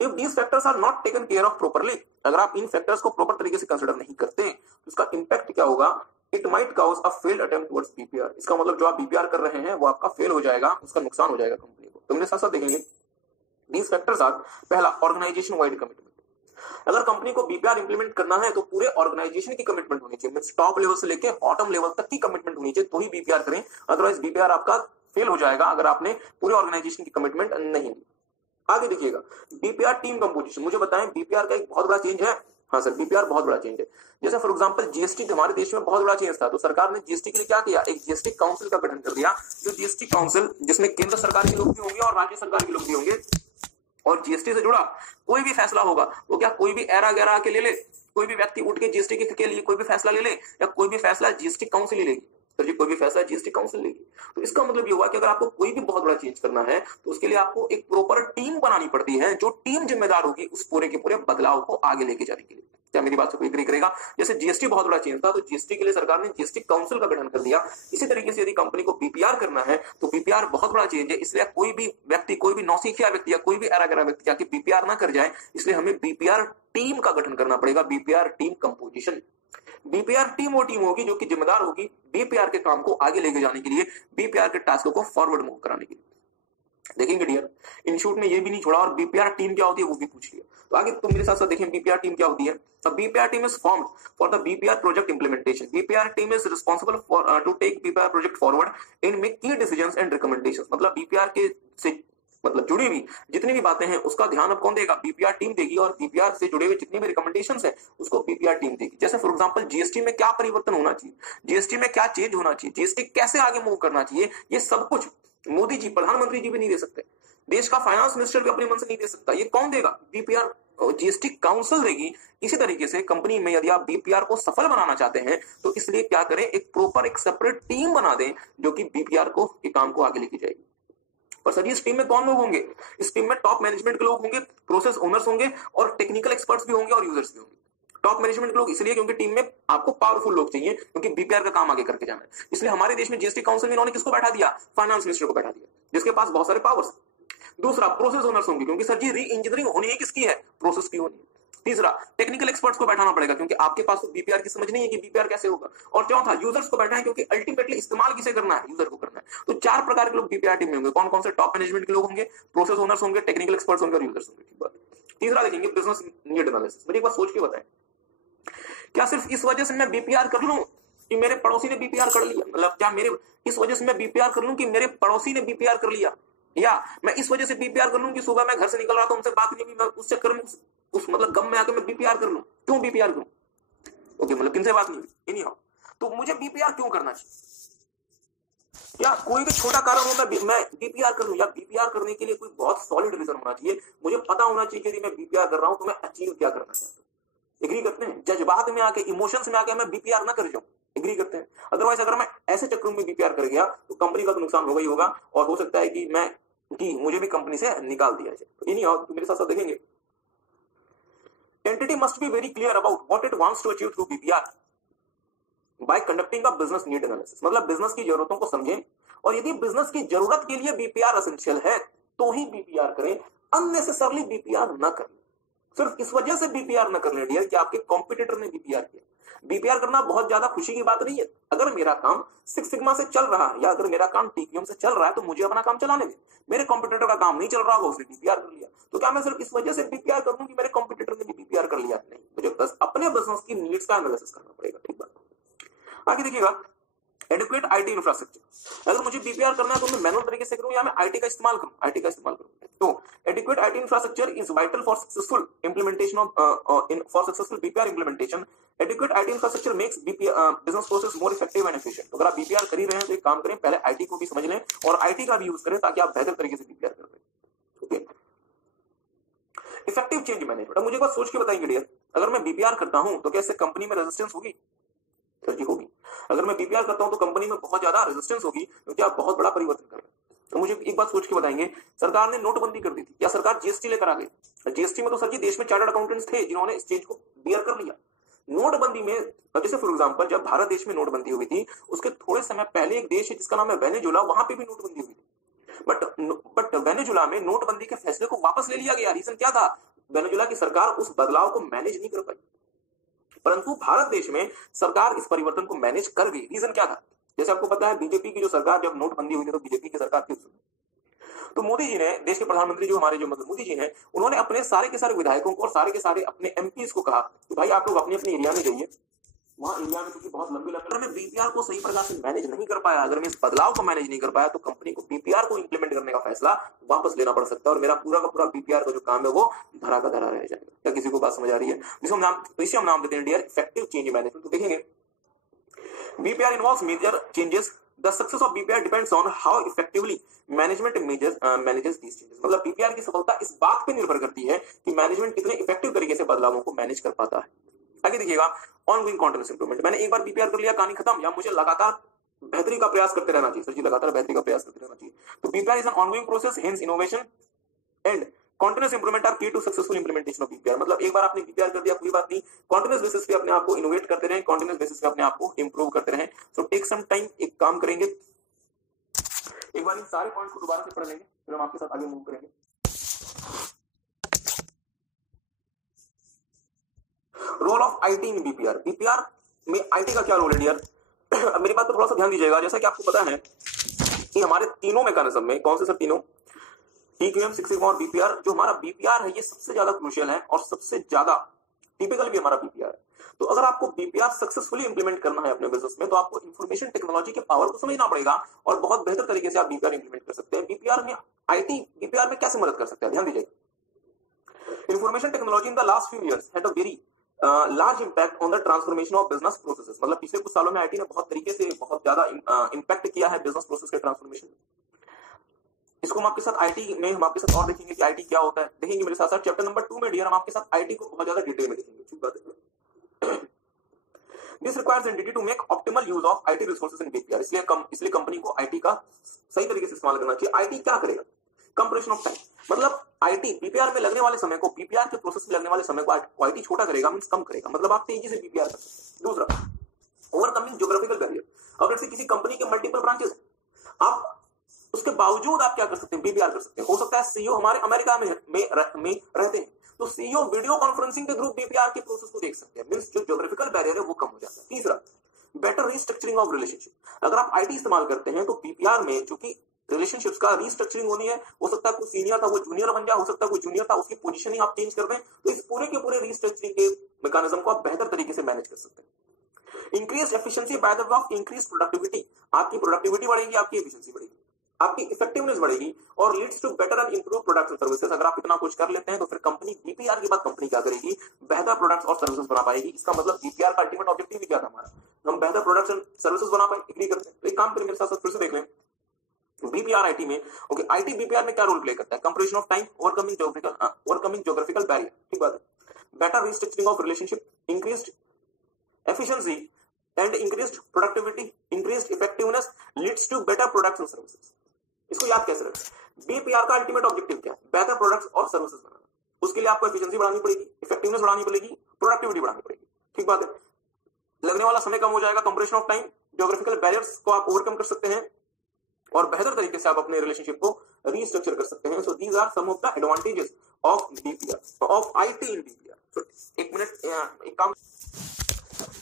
If these factors are not taken care of properly, अगर आप इन फैक्टर्स को प्रॉपर तरीके से कंसिडर नहीं करते तो उसका इंपैक्ट क्या होगा, it might cause a failed attempt towards BPR. इसका मतलब जो आप बीपीआर कर रहे हैं वो आपका फेल हो जाएगा, उसका नुकसान हो जाएगा कंपनी को। तुमने साथ साथ देखेंगे दीज फैक्टर्स आर, पहला ऑर्गेनाइजेशन वाइड कमिटमेंट। अगर कंपनी को बीपीआर इंप्लीमेंट करना है तो पूरे ऑर्गेनाइजेशन की कमिटमेंट होनी चाहिए, मींस टॉप लेवल से लेके बॉटम लेवल तक की कमिटमेंट होनी चाहिए, तो ही बीपीआर करें, अदरवाइज बीपीआर आपका फेल हो जाएगा अगर आपने पूरे ऑर्गेनाइजेशन की कमिटमेंट नहीं दी। आगे देखिएगा बीपीआर टीम कंपोजिशन। मुझे बताएं बीपीआर का एक बहुत बड़ा चेंज है। हाँ सर, बीपीआर बहुत बड़ा चेंज है। जैसे फॉर एग्जांपल जीएसटी हमारे देश में बहुत बड़ा चेंज था, तो सरकार ने जीएसटी के लिए क्या किया, एक जीएसटी काउंसिल का गठन कर दिया। जो जीएसटी काउंसिल जिसमें केंद्र सरकार के लोग भी होंगे और राज्य सरकार के लोग भी होंगे, और जीएसटी से जुड़ा कोई भी फैसला होगा वो क्या कोई भी एरा गैरा के ले ले, कोई भी व्यक्ति उठ के जीएसटी के लिए कोई भी फैसला ले ले, या कोई भी फैसला जीएसटी काउंसिल ही लेगी। सर जी कोई भी फैसला जीएसटी काउंसिल लेगी। तो इसका मतलब ये हुआ कि अगर आपको कोई भी बहुत बड़ा चेंज करना है तो उसके लिए आपको एक प्रॉपर टीम बनानी पड़ती है, जो टीम जिम्मेदार होगी उस पूरे के पूरे बदलाव को आगे लेके जाने के लिए। क्या मेरी बात से कोई एग्री करेगा? जैसे जीएसटी बहुत बड़ा चेंज था तो जीएसटी के लिए सरकार ने जीएसटी काउंसिल का गठन कर दिया। इसी तरीके से यदि कंपनी को बीपीआर करना है तो बीपीआर बहुत बड़ा चेंज है, इसलिए कोई भी व्यक्ति, कोई भी नौसिखिया व्यक्ति या कोई भी एरा व्यक्ति जाके बीपीआर ना कर जाए, इसलिए हमें बीपीआर टीम का गठन करना पड़ेगा, BPR team composition. BPR team वो टीम होगी जो कि जिम्मेदार होगी बीपीआर के काम को आगे लेके जाने के लिए, बीपीआर के टास्क को फॉरवर्ड मूव कराने के लिए। देखेंगे डियर, इंस्टीट्यूट ने ये भी नहीं छोड़ा और बीपीआर टीम क्या होती है वो भी पूछ लिया। तो आगे तुम मेरे साथ साथ देखें बीपीआर टीम क्या होती है। The BPR team is formed for the BPR project implementation. BPR team is responsible for to take BPR project forward and make key decisions and recommendations. मतलब BPR के से मतलब जुड़ी हुई जितनी भी बातें हैं उसका ध्यान अब कौन देगा? बीपीआर टीम देगी, और बीपीआर से जुड़े हुए जितने भी रिकमेंडेशंस हैं उसको बीपीआर टीम देगी। जैसे फॉर एग्जांपल जीएसटी में क्या परिवर्तन होना चाहिए, जीएसटी में क्या चेंज होना चाहिए, जीएसटी कैसे आगे मूव करना चाहिए, ये सब कुछ मोदी जी, प्रधानमंत्री जी भी नहीं दे सकते, देश का फाइनेंस मिनिस्टर भी अपने मन से नहीं दे सकता। ये कौन देगा? बीपीआर जीएसटी काउंसिल देगी। इसी तरीके से कंपनी में यदि आप बीपीआर को सफल बनाना चाहते हैं तो इसलिए क्या करें, एक प्रॉपर एक सेपरेट टीम बना दें जो कि बीपीआर को के काम को आगे लेके जाएगी। पर सर इस टीम में कौन लोग होंगे? इस टीम में टॉप मैनेजमेंट के लोग होंगे, प्रोसेस ओनर्स होंगे और टेक्निकल एक्सपर्ट्स भी होंगे और यूजर्स भी होंगे। टॉप मैनेजमेंट के लोग इसलिए क्योंकि टीम में आपको पावरफुल लोग चाहिए, क्योंकि बीपीआर का काम आगे करके जाना है। इसलिए हमारे देश में जीएसटी काउंसिल में इन्होंने किसको बैठा दिया? फाइनेंस मिनिस्टर को बैठा दिया, जिसके पास बहुत सारे पावर्स। दूसरा, प्रोसेस ओनर्स होंगे, क्योंकि सर जी री इंजीनियरिंग होनी है किसकी है? प्रोसेस की होनी है। तीसरा, टेक्निकल एक्सपर्ट्स को बैठाना पड़ेगा, क्योंकि आपके पास तो बीपीआर की समझ नहीं है कि बीपीआर कैसे होगा। और चौथा, यूजर्स को बैठाएं, क्योंकि अल्टीमेटली इस्तेमाल किसे करना है? यूजर को करना है। तो चार प्रकार के लोग बीपीआर टीम में होंगे। कौन कौन से? टॉप मैनेजमेंट के लोग होंगे, प्रोसेस ओनर्स होंगे, टेक्निकल एक्सपर्ट्स होंगे और यूजर्स होंगे। ठीक बात। तीसरा देखेंगे बिजनेस नीड एनालिसिस। मेरी एक बात सोच के बताएं, क्या सिर्फ इस वजह से मैं बीपीआर कर लूं कि मेरे पड़ोसी ने बीपीआर कर लिया, मतलब क्या मेरे इस वजह से मैं बीपीआर कर लूं कि मेरे पड़ोसी ने बीपीआर कर लिया, या मैं इस वजह से बीपीआर कर लूं कि सुबह मैं घर से निकल रहा था उनसे बात नहीं हुई, मैं उस चक्कर में उस मतलब गम में आकर मैं बीपीआर कर लूं? क्यों बीपीआर करूं? ओके, मतलब किनसे बात नहीं हुई, नहीं हो तो मुझे बीपीआर क्यों करना चाहिए? या कोई भी छोटा कारण हो मैं बीपीआर कर लूं, या बीपीआर करने के लिए कोई बहुत सॉलिड रीजन होना चाहिए, मुझे पता होना चाहिए कि मैं बीपीआर कर रहा हूं तो मैं अचीव क्या करना चाहता हूं। एग्री करते हैं? जज्बात में आके, इमोशंस में आके मैं बीपीआर ना कर जाऊं। एग्री करते हैं? अदरवाइज अगर मैं ऐसे चक्रों में बीपीआर कर गया तो कंपनी का तो नुकसान होगा ही होगा, और हो सकता है कि मुझे भी कंपनी से निकाल दिया जाए। तो नहीं, और मेरे साथ साथ देखेंगे, entity must be very clear about what it wants to achieve through BPR by conducting a business need analysis। मतलब बिजनेस की जरूरतों को समझें, और यदि बिजनेस की जरूरत के लिए बीपीआर एसेंशियल है तो ही बीपीआर करें, अननेसेसरली बीपीआर न करें। सिर्फ इस वजह से बीपीआर न कर ले डियर कि आपके कॉम्पिटिटर ने बीपीआर किया। बीपीआर करना बहुत ज्यादा खुशी की बात नहीं है। अगर मेरा काम सिक्स सिग्मा से चल रहा है, या अगर मेरा काम टीक्यूएम से चल रहा है, तो मुझे अपना काम चलाने दें। मेरे कॉम्पिटिटर का काम नहीं चल रहा होगा, उसने बीपीआर कर लिया, तो क्या मैं सिर्फ इस वजह से बीपीआर कर दूं कि मेरे कॉम्पिटिटर ने भी बीपीआर कर लिया? नहीं, मुझे बस अपने बिजनेस की नीड्स का एनालिसिस करना पड़ेगा। ठीक बात। आगे देखिएगा, एडिक्वेट आईटी इंफ्रास्ट्रक्चर। अगर मुझे बीपीआर करना है तो मैं मैनुअल तरीके से करूं या मैं आईटी का इस्तेमाल करूं? आईटी का इस्तेमाल करूं। तो adequate IT infrastructure is vital for successful implementation of for successful BPR implementation. Adequate IT infrastructure makes business process more effective and efficient. तो अगर आप बीपीआर कर ही रहे हैं तो एक काम करें, पहले आईटी को भी समझ लें और आईटी का भी यूज करें ताकि आप बेहतर तरीके से बीपीआर कर पाए। Okay, effective change management. अब मुझे बात सोच के बताएंगे डियर, अगर मैं बीपीआर करता हूं तो क्या इससे कंपनी में रेजिस्टेंस होगी? सर जी होगी। अगर मैं बीपीआर करता हूं तो कंपनी में बहुत ज्यादा रेजिस्टेंस होगी, क्योंकि आप बहुत बड़ा परिवर्तन कर रहे हैं। तो मुझे एक बात सोच के बताएंगे, सरकार ने नोटबंदी कर दी थी, या सरकार जीएसटी लेकर आ गई। जीएसटी में तो सर जी देश में चार्टर्ड अकाउंटेंट्स थे जिन्होंने इस चीज को बियर कर लिया। नोटबंदी में जैसे फॉर एग्जांपल जब भारत देश में नोटबंदी हुई थी, उसके थोड़े समय पहले एक देश है जिसका नाम है वेनेजुला, वहां पे भी नोटबंदी हुई थी। बट वेनेजुला में नोटबंदी के फैसले को वापस ले लिया गया। रीजन क्या था? वेनेजुला की सरकार उस बदलाव को मैनेज नहीं कर पाई, परंतु भारत देश में सरकार इस परिवर्तन को मैनेज कर गई। रीजन क्या था? जैसे आपको पता है बीजेपी की जो सरकार, जब नोटबंदी हुई थी तो बीजेपी की सरकार थी, तो मोदी जी ने, देश के प्रधानमंत्री जो हमारे जो मतलब मोदी जी हैं, उन्होंने अपने सारे के सारे विधायकों को और सारे के सारे अपने एमपीज को कहा कि भाई आप लोग अपने अपने एरिया में जाइए, वहां एरिया में क्योंकि बहुत लंबी अगर मैं बीपीआर को सही प्रकार से मैनेज नहीं कर पाया, अगर मैं इस बदलाव को मैनेज नहीं कर पाया, तो कंपनी को बीपीआर को इंप्लीमेंट करने का फैसला वापस लेना पड़ सकता है और मेरा पूरा का पूरा बीपीआर का जो काम है वो धरा का धरा रह जाएगा। क्या किसी को बात समझ आ रही है? इसे हम नाम देते हैं डियर इफेक्टिव चेंज मैनेजमेंट। तो देखेंगे, BPR involves major changes. The success of BPR depends on how effectively management manages these changes। मतलब बीपीआर की सफलता इस बात पे निर्भर करती है कि मैनेजमेंट कितने इफेक्टिव तरीके से बदलावों को मैनेज कर पाता है। आगे देखिएगा, ऑनगोइंग कॉन्टिन्यूअस इंप्रूवमेंट। मैंने एक बार बीपीआर कर लिया, कहानी खत्म, या मुझे लगातार बेहतरी का प्रयास करते रहना चाहिए? सर जी लगातार बेहतरी का प्रयास करते रहना चाहिए। तो BPR is an ongoing process, hence innovation and continuous improvement are key to successful implementation of BPR. मतलब एक बार आपने बीपीआर कर दिया कोई बात नहीं, कंटीन्यूअस बेसिस पे अपने आप को इनोवेट करते रहें, कंटीन्यूअस बेसिस पे अपने आप को इंप्रूव करते रहें। सो टेक सम टाइम, एक काम करेंगे, एक बार इन सारे पॉइंट्स को दोबारा से पढ़ लेंगे, फिर हम आपके साथ आगे मूव करेंगे। Role of IT in BPR. BPR में आईटी का क्या रोल है डियर? अब मेरी बात पर थोड़ा सा ध्यान दीजिएगा। जैसा कि आपको पता है कि हमारे तीनों मैकेनिज्म में, कौन से सब तीनों, टीक्यूएम, सिक्स सिग्मा और बीपीआर, जो हमारा बीपीआर है ये सबसे ज्यादा क्रूशियल है और सबसे ज्यादा टिपिकल भी हमारा बीपीआर है। तो अगर आपको बीपीआर सक्सेसफुली इंप्लीमेंट करना है अपने बिजनेस में, तो आपको इंफॉर्मेशन टेक्नोलॉजी के पावर को समझना पड़ेगा और बहुत बेहतर तरीके से आप बीपीआर इंप्लीमेंट कर सकते हैं। बीपीआर में आईटी बीपीआर में कैसे मदद कर सकते हैं, ध्यान दीजिएगा। Information technology in the last few years had a very large impact on the transformation of business processes. मतलब पिछले कुछ सालों में आईटी ने बहुत तरीके से बहुत ज्यादा इंपैक्ट किया है बिजनेस प्रोसेस के ट्रांसफॉर्मेशन में। इसको हम आपके साथ आईटी में हम आपके साथ और देखेंगे कि आईटी क्या होता है, देखेंगे मेरे साथ साथ। चैप्टर नंबर 2 में डियर हम आपके साथ आईटी को बहुत ज्यादा डिटेल में देखेंगे। ठीक बात है। This requires entity to make optimal use of IT resources in BPR. इसलिए कंपनी को आईटी का सही तरीके से इस्तेमाल करना चाहिए। आईटी क्या करेगा? कंप्रेशन ऑफ टाइम, मतलब आईटी बीपीआर में लगने वाले समय को, बीपीआर के प्रोसेस में लगने वाले समय को आईटी छोटा करेगा, मींस कम करेगा, मतलब आप तेजी से बीपीआर कर सकते हैं। दूसरा, ओवरकमिंग ज्योग्राफिकल बैरियर। अब जैसे किसी कंपनी के मल्टीपल ब्रांचेस, आप उसके बावजूद आप क्या कर सकते हैं? बीपीआर कर सकते हैं। हो सकता है सीईओ हमारे अमेरिका में रहते हैं, तो सीईओ वीडियो कॉन्फ्रेंसिंग के थ्रू बीपीआर के प्रोसेस को देख सकते हैं, मींस जो ज्योग्राफिकल बैरियर है वो कम हो जाता है। तीसरा, बेटर रीस्ट्रक्चरिंग ऑफ रिलेशनशिप। अगर आप आईटी इस्तेमाल करते हैं तो बीपीआर में चूंकि रिलेशनशिप्स का रीस्ट्रक्चरिंग होनी है, हो सकता है कोई सीनियर था वो जूनियर बन जाए, हो सकता है कोई जूनियर था उसकी पोजीशन ही आप चेंज कर दें, तो इस पूरे के पूरे रीस्ट्रक्चरिंग के मैकेनिज्म को आप बेहतर तरीके से मैनेज कर सकते हैं। Increase efficiency by the way of increase productivity. आपकी प्रोडक्टिविटी बढ़ेगी, आपकी एफिशिएंसी बढ़ेगी, आपकी इफेक्टिवनेस बढ़ेगी और leads to better and improve products and services. अगर आप इतना कुछ कर लेते हैं तो फिर कंपनी बीपीआर के बाद कंपनी क्या करेगी? बेहतर प्रोडक्ट्स और सर्विसेज बना पाएगी। इसका मतलब बीपीआर का अल्टीमेट ऑब्जेक्टिव भी क्या था हमारा? हम बेहतर प्रोडक्ट्स एंड सर्विसेज बना पाए। एग्री करते हैं? तो एक काम करें मेरे साथ फिर से देख लें बीपीआर आईटी में। ओके, आईटी बीपीआर में क्या रोल प्ले करता है? Compression of time, overcoming geographical barrier. ठीक बात है। Better restructuring of relationship, increased efficiency and increased productivity, increased effectiveness leads to better products and services. इसको याद कैसे रखें? बीपीआर का अल्टीमेट ऑब्जेक्टिव क्या है? बेहतर प्रोडक्ट्स और सर्विसेज बनाना। उसके लिए आपको एफिशिएंसी बढ़ानी पड़ेगी, इफेक्टिवनेस बढ़ानी पड़ेगी, प्रोडक्टिविटी बढ़ानी पड़ेगी। ठीक बात है। लगने वाला समय कम हो जाएगा, compression of time, geographical barriers को आप ओवरकम कर सकते हैं और बेहतर तरीके से आप अपने रिलेशनशिप को रीस्ट्रक्चर कर सकते हैं। So these are some of the advantages of BPR, of IT in BPR. So एक मिनट, एक काम,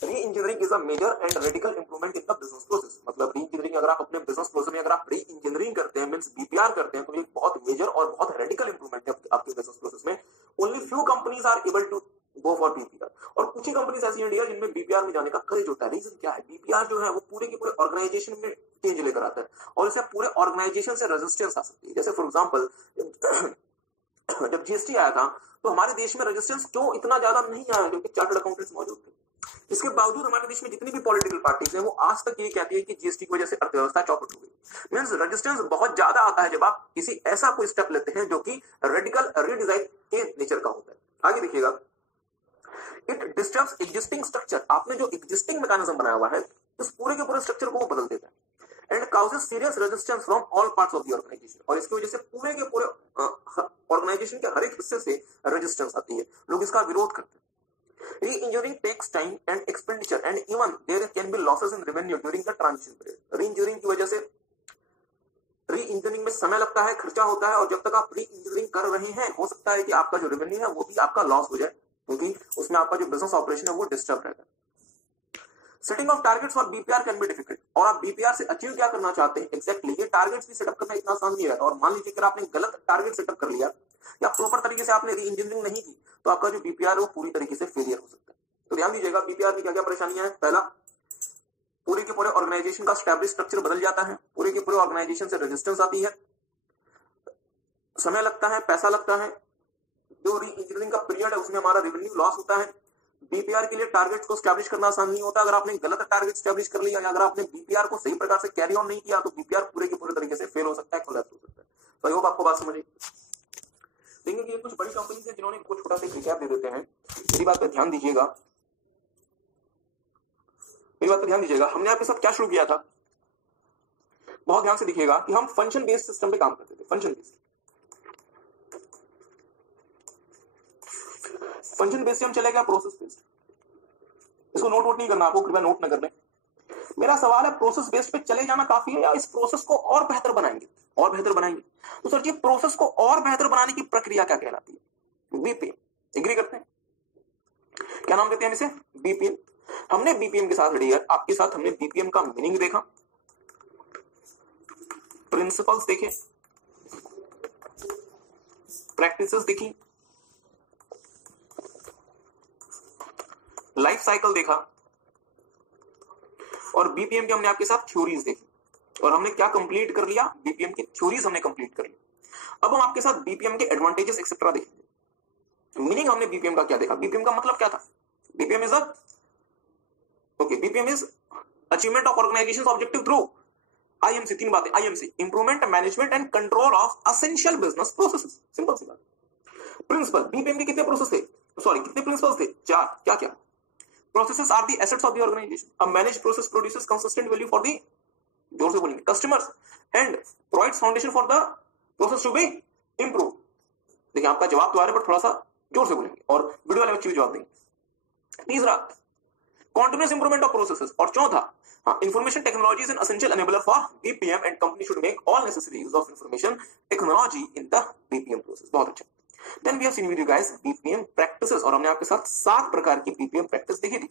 reengineering is a major and radical improvement in the business process. मतलब री-इंजीनियरिंग अगर आप अपने बिजनेस प्रोसेस में अगर आप री-इंजीनियरिंग करते हैं, मींस बीपीआर करते हैं, तो ये बहुत मेजर और बहुत रेडिकल इंप्रूवमेंट है आपके बिजनेस प्रोसेस में। Only few companies are able to go for BPR, और कुछ ही कंपनीज ऐसी हैं जिनमें बीपीआर में जाने का करेज होता है। रीजन क्या है? बीपीआर जो है वो पूरे के पूरे ऑर्गेनाइजेशन में चेंज लेकर आता है और इससे पूरे ऑर्गेनाइजेशन से रेजिस्टेंस आ सकती है। जैसे फॉर एग्जांपल जब जीएसटी आया था तो हमारे देश में रेजिस्टेंस क्यों इतना ज्यादा नहीं आया? क्योंकि चार्टर्ड अकाउंटेंट्स मौजूद थे। इसके बावजूद हमारे देश में जितनी भी पॉलिटिकल पार्टीज हैं वो आज तक ये कहती है कि जीएसटी की वजह से अर्थव्यवस्था चौपट हो गई। मींस रेजिस्टेंस बहुत ज्यादा आता है जब आप किसी ऐसा कोई स्टेप लेते हैं जो कि रेडिकल रीडिजाइन के नेचर का होता है। आगे देखिएगा, इट डिस्टर्ब्स एग्जिस्टिंग स्ट्रक्चर। आपने जो एग्जिस्टिंग मैकेनिज्म बनाया हुआ है उस पूरे के पूरे स्ट्रक्चर को वो बदल देता है। And causes serious resistance from all parts of the organisation, और इसकी वजह से पूरे के पूरे ऑर्गेनाइजेशन के हर एक हिस्से से रेजिस्टेंस आती है, लोग इसका विरोध करते हैं। Re-engineering takes time and expenditure and even there can be losses in revenue during the transition period. Re-engineering की वजह से री-इंजीनियरिंग में समय लगता है, खर्चा होता है, और जब तक आप री-इंजीनियरिंग कर रहे हैं हो सकता है कि आपका जो रेवेन्यू है वो भी आपका लॉस हो जाए, क्योंकि उसमें आपका जो बिजनेस ऑपरेशन है वो डिस्टर्ब रहता है। Setting of targets for BPR can be difficult, और आप बीपीआर से अचीव क्या करना चाहते हैं एग्जैक्टली ये टारगेट्स भी सेटअप करना इतना आसान नहीं रहता। और मान लीजिए कि आपने गलत टारगेट सेटअप कर लिया या प्रॉपर तरीके से आपने री-इंजीनियरिंग नहीं की तो आपका जो बीपीआर है वो पूरी तरीके से फेलियर हो सकता है। तो ध्यान दीजिएगा, बीपीआर में क्या क्या परेशानियां हैं। पहला, पूरे के पूरे ऑर्गेनाइजेशन का स्टैब्लिश स्ट्रक्चर बदल जाता है, पूरे के पूरे ऑर्गेनाइजेशन से रेजिस्टेंस आती है, समय लगता है, पैसा लगता है, जो री-इंजीनियरिंग का पीरियड है उसमें हमारा रेवेन्यू लॉस होता है। बीपीआर के लिए टारगेट्स को स्टैब्लिश करना आसान नहीं होता। अगर आपने गलत टारगेट स्टैब्लिश कर लिया या अगर आपने बीपीआर को सही प्रकार से कैरी ऑन नहीं किया तो बीपीआर पूरे के पूरे तरीके से फेल हो सकता है, कोलैप्स हो सकता है। तो आई होप आपको बात समझ देंगे कि कुछ बड़ी कंपनीज है जिन्होंने कुछ छोटा सा रिकैप दे देते हैं। मेरी बात पर ध्यान दीजिएगा, मेरी बात पर ध्यान दीजिएगा। हमने आपके साथ क्या शुरू किया था, बहुत ध्यान से देखिएगा कि हम फंक्शन बेस्ड सिस्टम पे काम करते थे। फंक्शन बेस्ड से हम चले गए प्रोसेस बेस्ड। इसको नोट नहीं करना, आपको कृपया नोट न कर लें। मेरा सवाल है, प्रोसेस बेस्ड पे चले जाना काफी है या इस प्रोसेस को और बेहतर बनाएंगे? और बेहतर बनाएंगे तो सर जी प्रोसेस को और बेहतर बनाने की प्रक्रिया क्या कहलाती है? बीपीएम। एग्री करते हैं? क्या नाम देते हैं इसे? बीपीएम। हमने बीपीएम के साथ डियर आपके साथ हमने बीपीएम का मीनिंग देखा, प्रिंसिपल्स देखे, प्रैक्टिसेस देखी, लाइफ साइकिल देखा और बीपीएम के हमने आपके साथ थ्योरीज देखी और हमने क्या कंप्लीट कर लिया, बीपीएम की थ्योरीज हमने कंप्लीट कर ली। अब हम आपके साथ बीपीएम के एडवांटेजेस एक्सेट्रा देखेंगे। मीनिंग हमने बीपीएम का क्या देखा, बीपीएम का मतलब क्या था, BPM is BPM is achievement of organisation objective through IMC, तीन बातें, IMC improvement, management and control of essential business processes, simple सी बात। प्रिंसिपल, बीपीएम के कितने प्रोसेस थे, सॉरी कितने प्रिंसिपल्स थे, चार। क्या क्या? Processes are the assets of the organisation, a managed process produces consistent value for the, जोर से बोलेंगे, customers and provides foundation for the process to be improve. देखिए आपका जवाब तो आ रहा है पर थोड़ा सा जोर से बोलेंगे और वीडियो वाले बच्चे भी जवाब देंगे। तीसरा continuous improvement of processes और चौथा information technology is an essential enabler for BPM and company should make all necessary use of information technology in the BPM process। बहुत अच्छा। Then we have seen with you guys BPM practices और हमने आपके साथ 7 प्रकार की BPM प्रैक्टिस देखी थी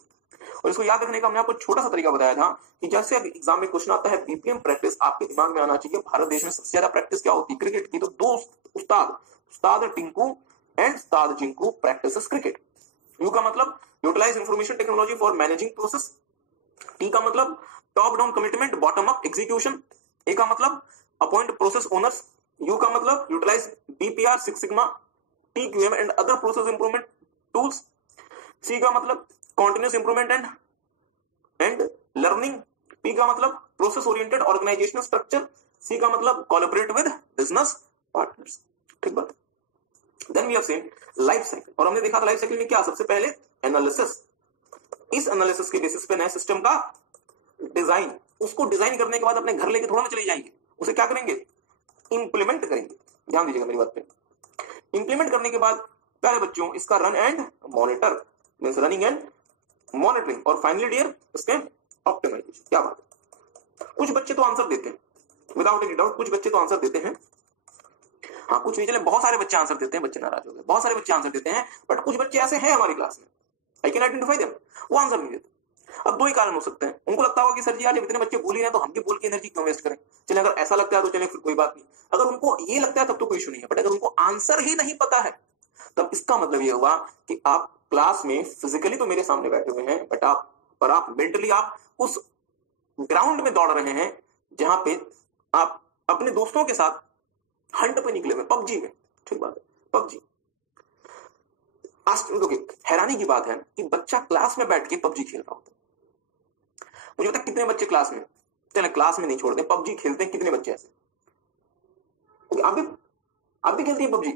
और इसको याद रखने का हमने आपको छोटा सा तरीका बताया था कि जैसे अब एग्जाम में क्वेश्चन आता है BPM प्रैक्टिस, आपके दिमाग में आना चाहिए भारत देश में सबसे ज्यादा प्रैक्टिस क्या होती है, क्रिकेट की। तो दो उस्ताद टिंकू एंड उस्ताद जिंकू प्रैक्टिसेस क्रिकेट। यू का मतलब utilise information technology for managing process, T का मतलब top down commitment bottom up execution, A का मतलब अपॉइंट प्रोसेस ओनर्स, यू का मतलब utilise BPR, six sigma, TQM and other process improvement tools, C का मतलब continuous improvement and learning, P का मतलब process oriented organisational structure, C का मतलब कोलैबोरेट विद बिजनेस पार्टनर्स। ठीक बात। Then we have seen life cycle और हमने देखा था लाइफ साइकिल में क्या, सबसे पहले एनालिसिस, इस एनालिसिस के बेसिस पे नए सिस्टम का डिजाइन, उसको डिजाइन करने के बाद अपने घर लेके थोड़ा ना चले जाएंगे, उसे क्या करेंगे, इंप्लीमेंट करेंगे। ध्यान दीजिएगा मेरी बात पे। इंप्लीमेंट करने के बाद प्यारे बच्चों इसका run and monitor, means running and monitoring और फाइनली डियर इसके ऑप्टिमाइजेशन। क्या बात है। कुछ बच्चे तो आंसर देते हैं विदाउट एनी डाउट, कुछ बच्चे तो आंसर देते हैं, हाँ कुछ नहीं, चले बहुत सारे बच्चे आंसर देते हैं, बच्चे नाराज हो गए, बहुत सारे बच्चे आंसर देते हैं, बट कुछ बच्चे ऐसे हैं हमारी क्लास में, आई कैन आइडेंटिफाई देम, वो आंसर नहीं देते। अब दो ही कारण हो सकते हैं, उनको लगता होगा कि सर जी यार जब इतने बच्चे बोल ही रहे हैं तो हम भी बोल के एनर्जी क्यों वेस्ट करें। चले अगर ऐसा लगता है तो चले फिर कोई बात नहीं, अगर उनको ये लगता है तब तो कोई इशू नहीं है, बट अगर उनको आंसर ही नहीं पता है तब इसका मतलब ये हुआ कि आप क्लास में फिजिकली तो मेरे सामने बैठे हुए हैं, बट आप मेंटली आप उस ग्राउंड में दौड़ रहे हैं जहां पे आप अपने दोस्तों के साथ हंट पे निकले हुए, पबजी में। ठीक बात है, पबजी। हैरानी की बात है कि बच्चा क्लास में बैठ के पबजी खेल रहा होता है। मुझे पता कितने बच्चे क्लास में, चले क्लास में नहीं छोड़ते, पबजी खेलते हैं, कितने बच्चे ऐसे। आप भी खेलती है पबजी,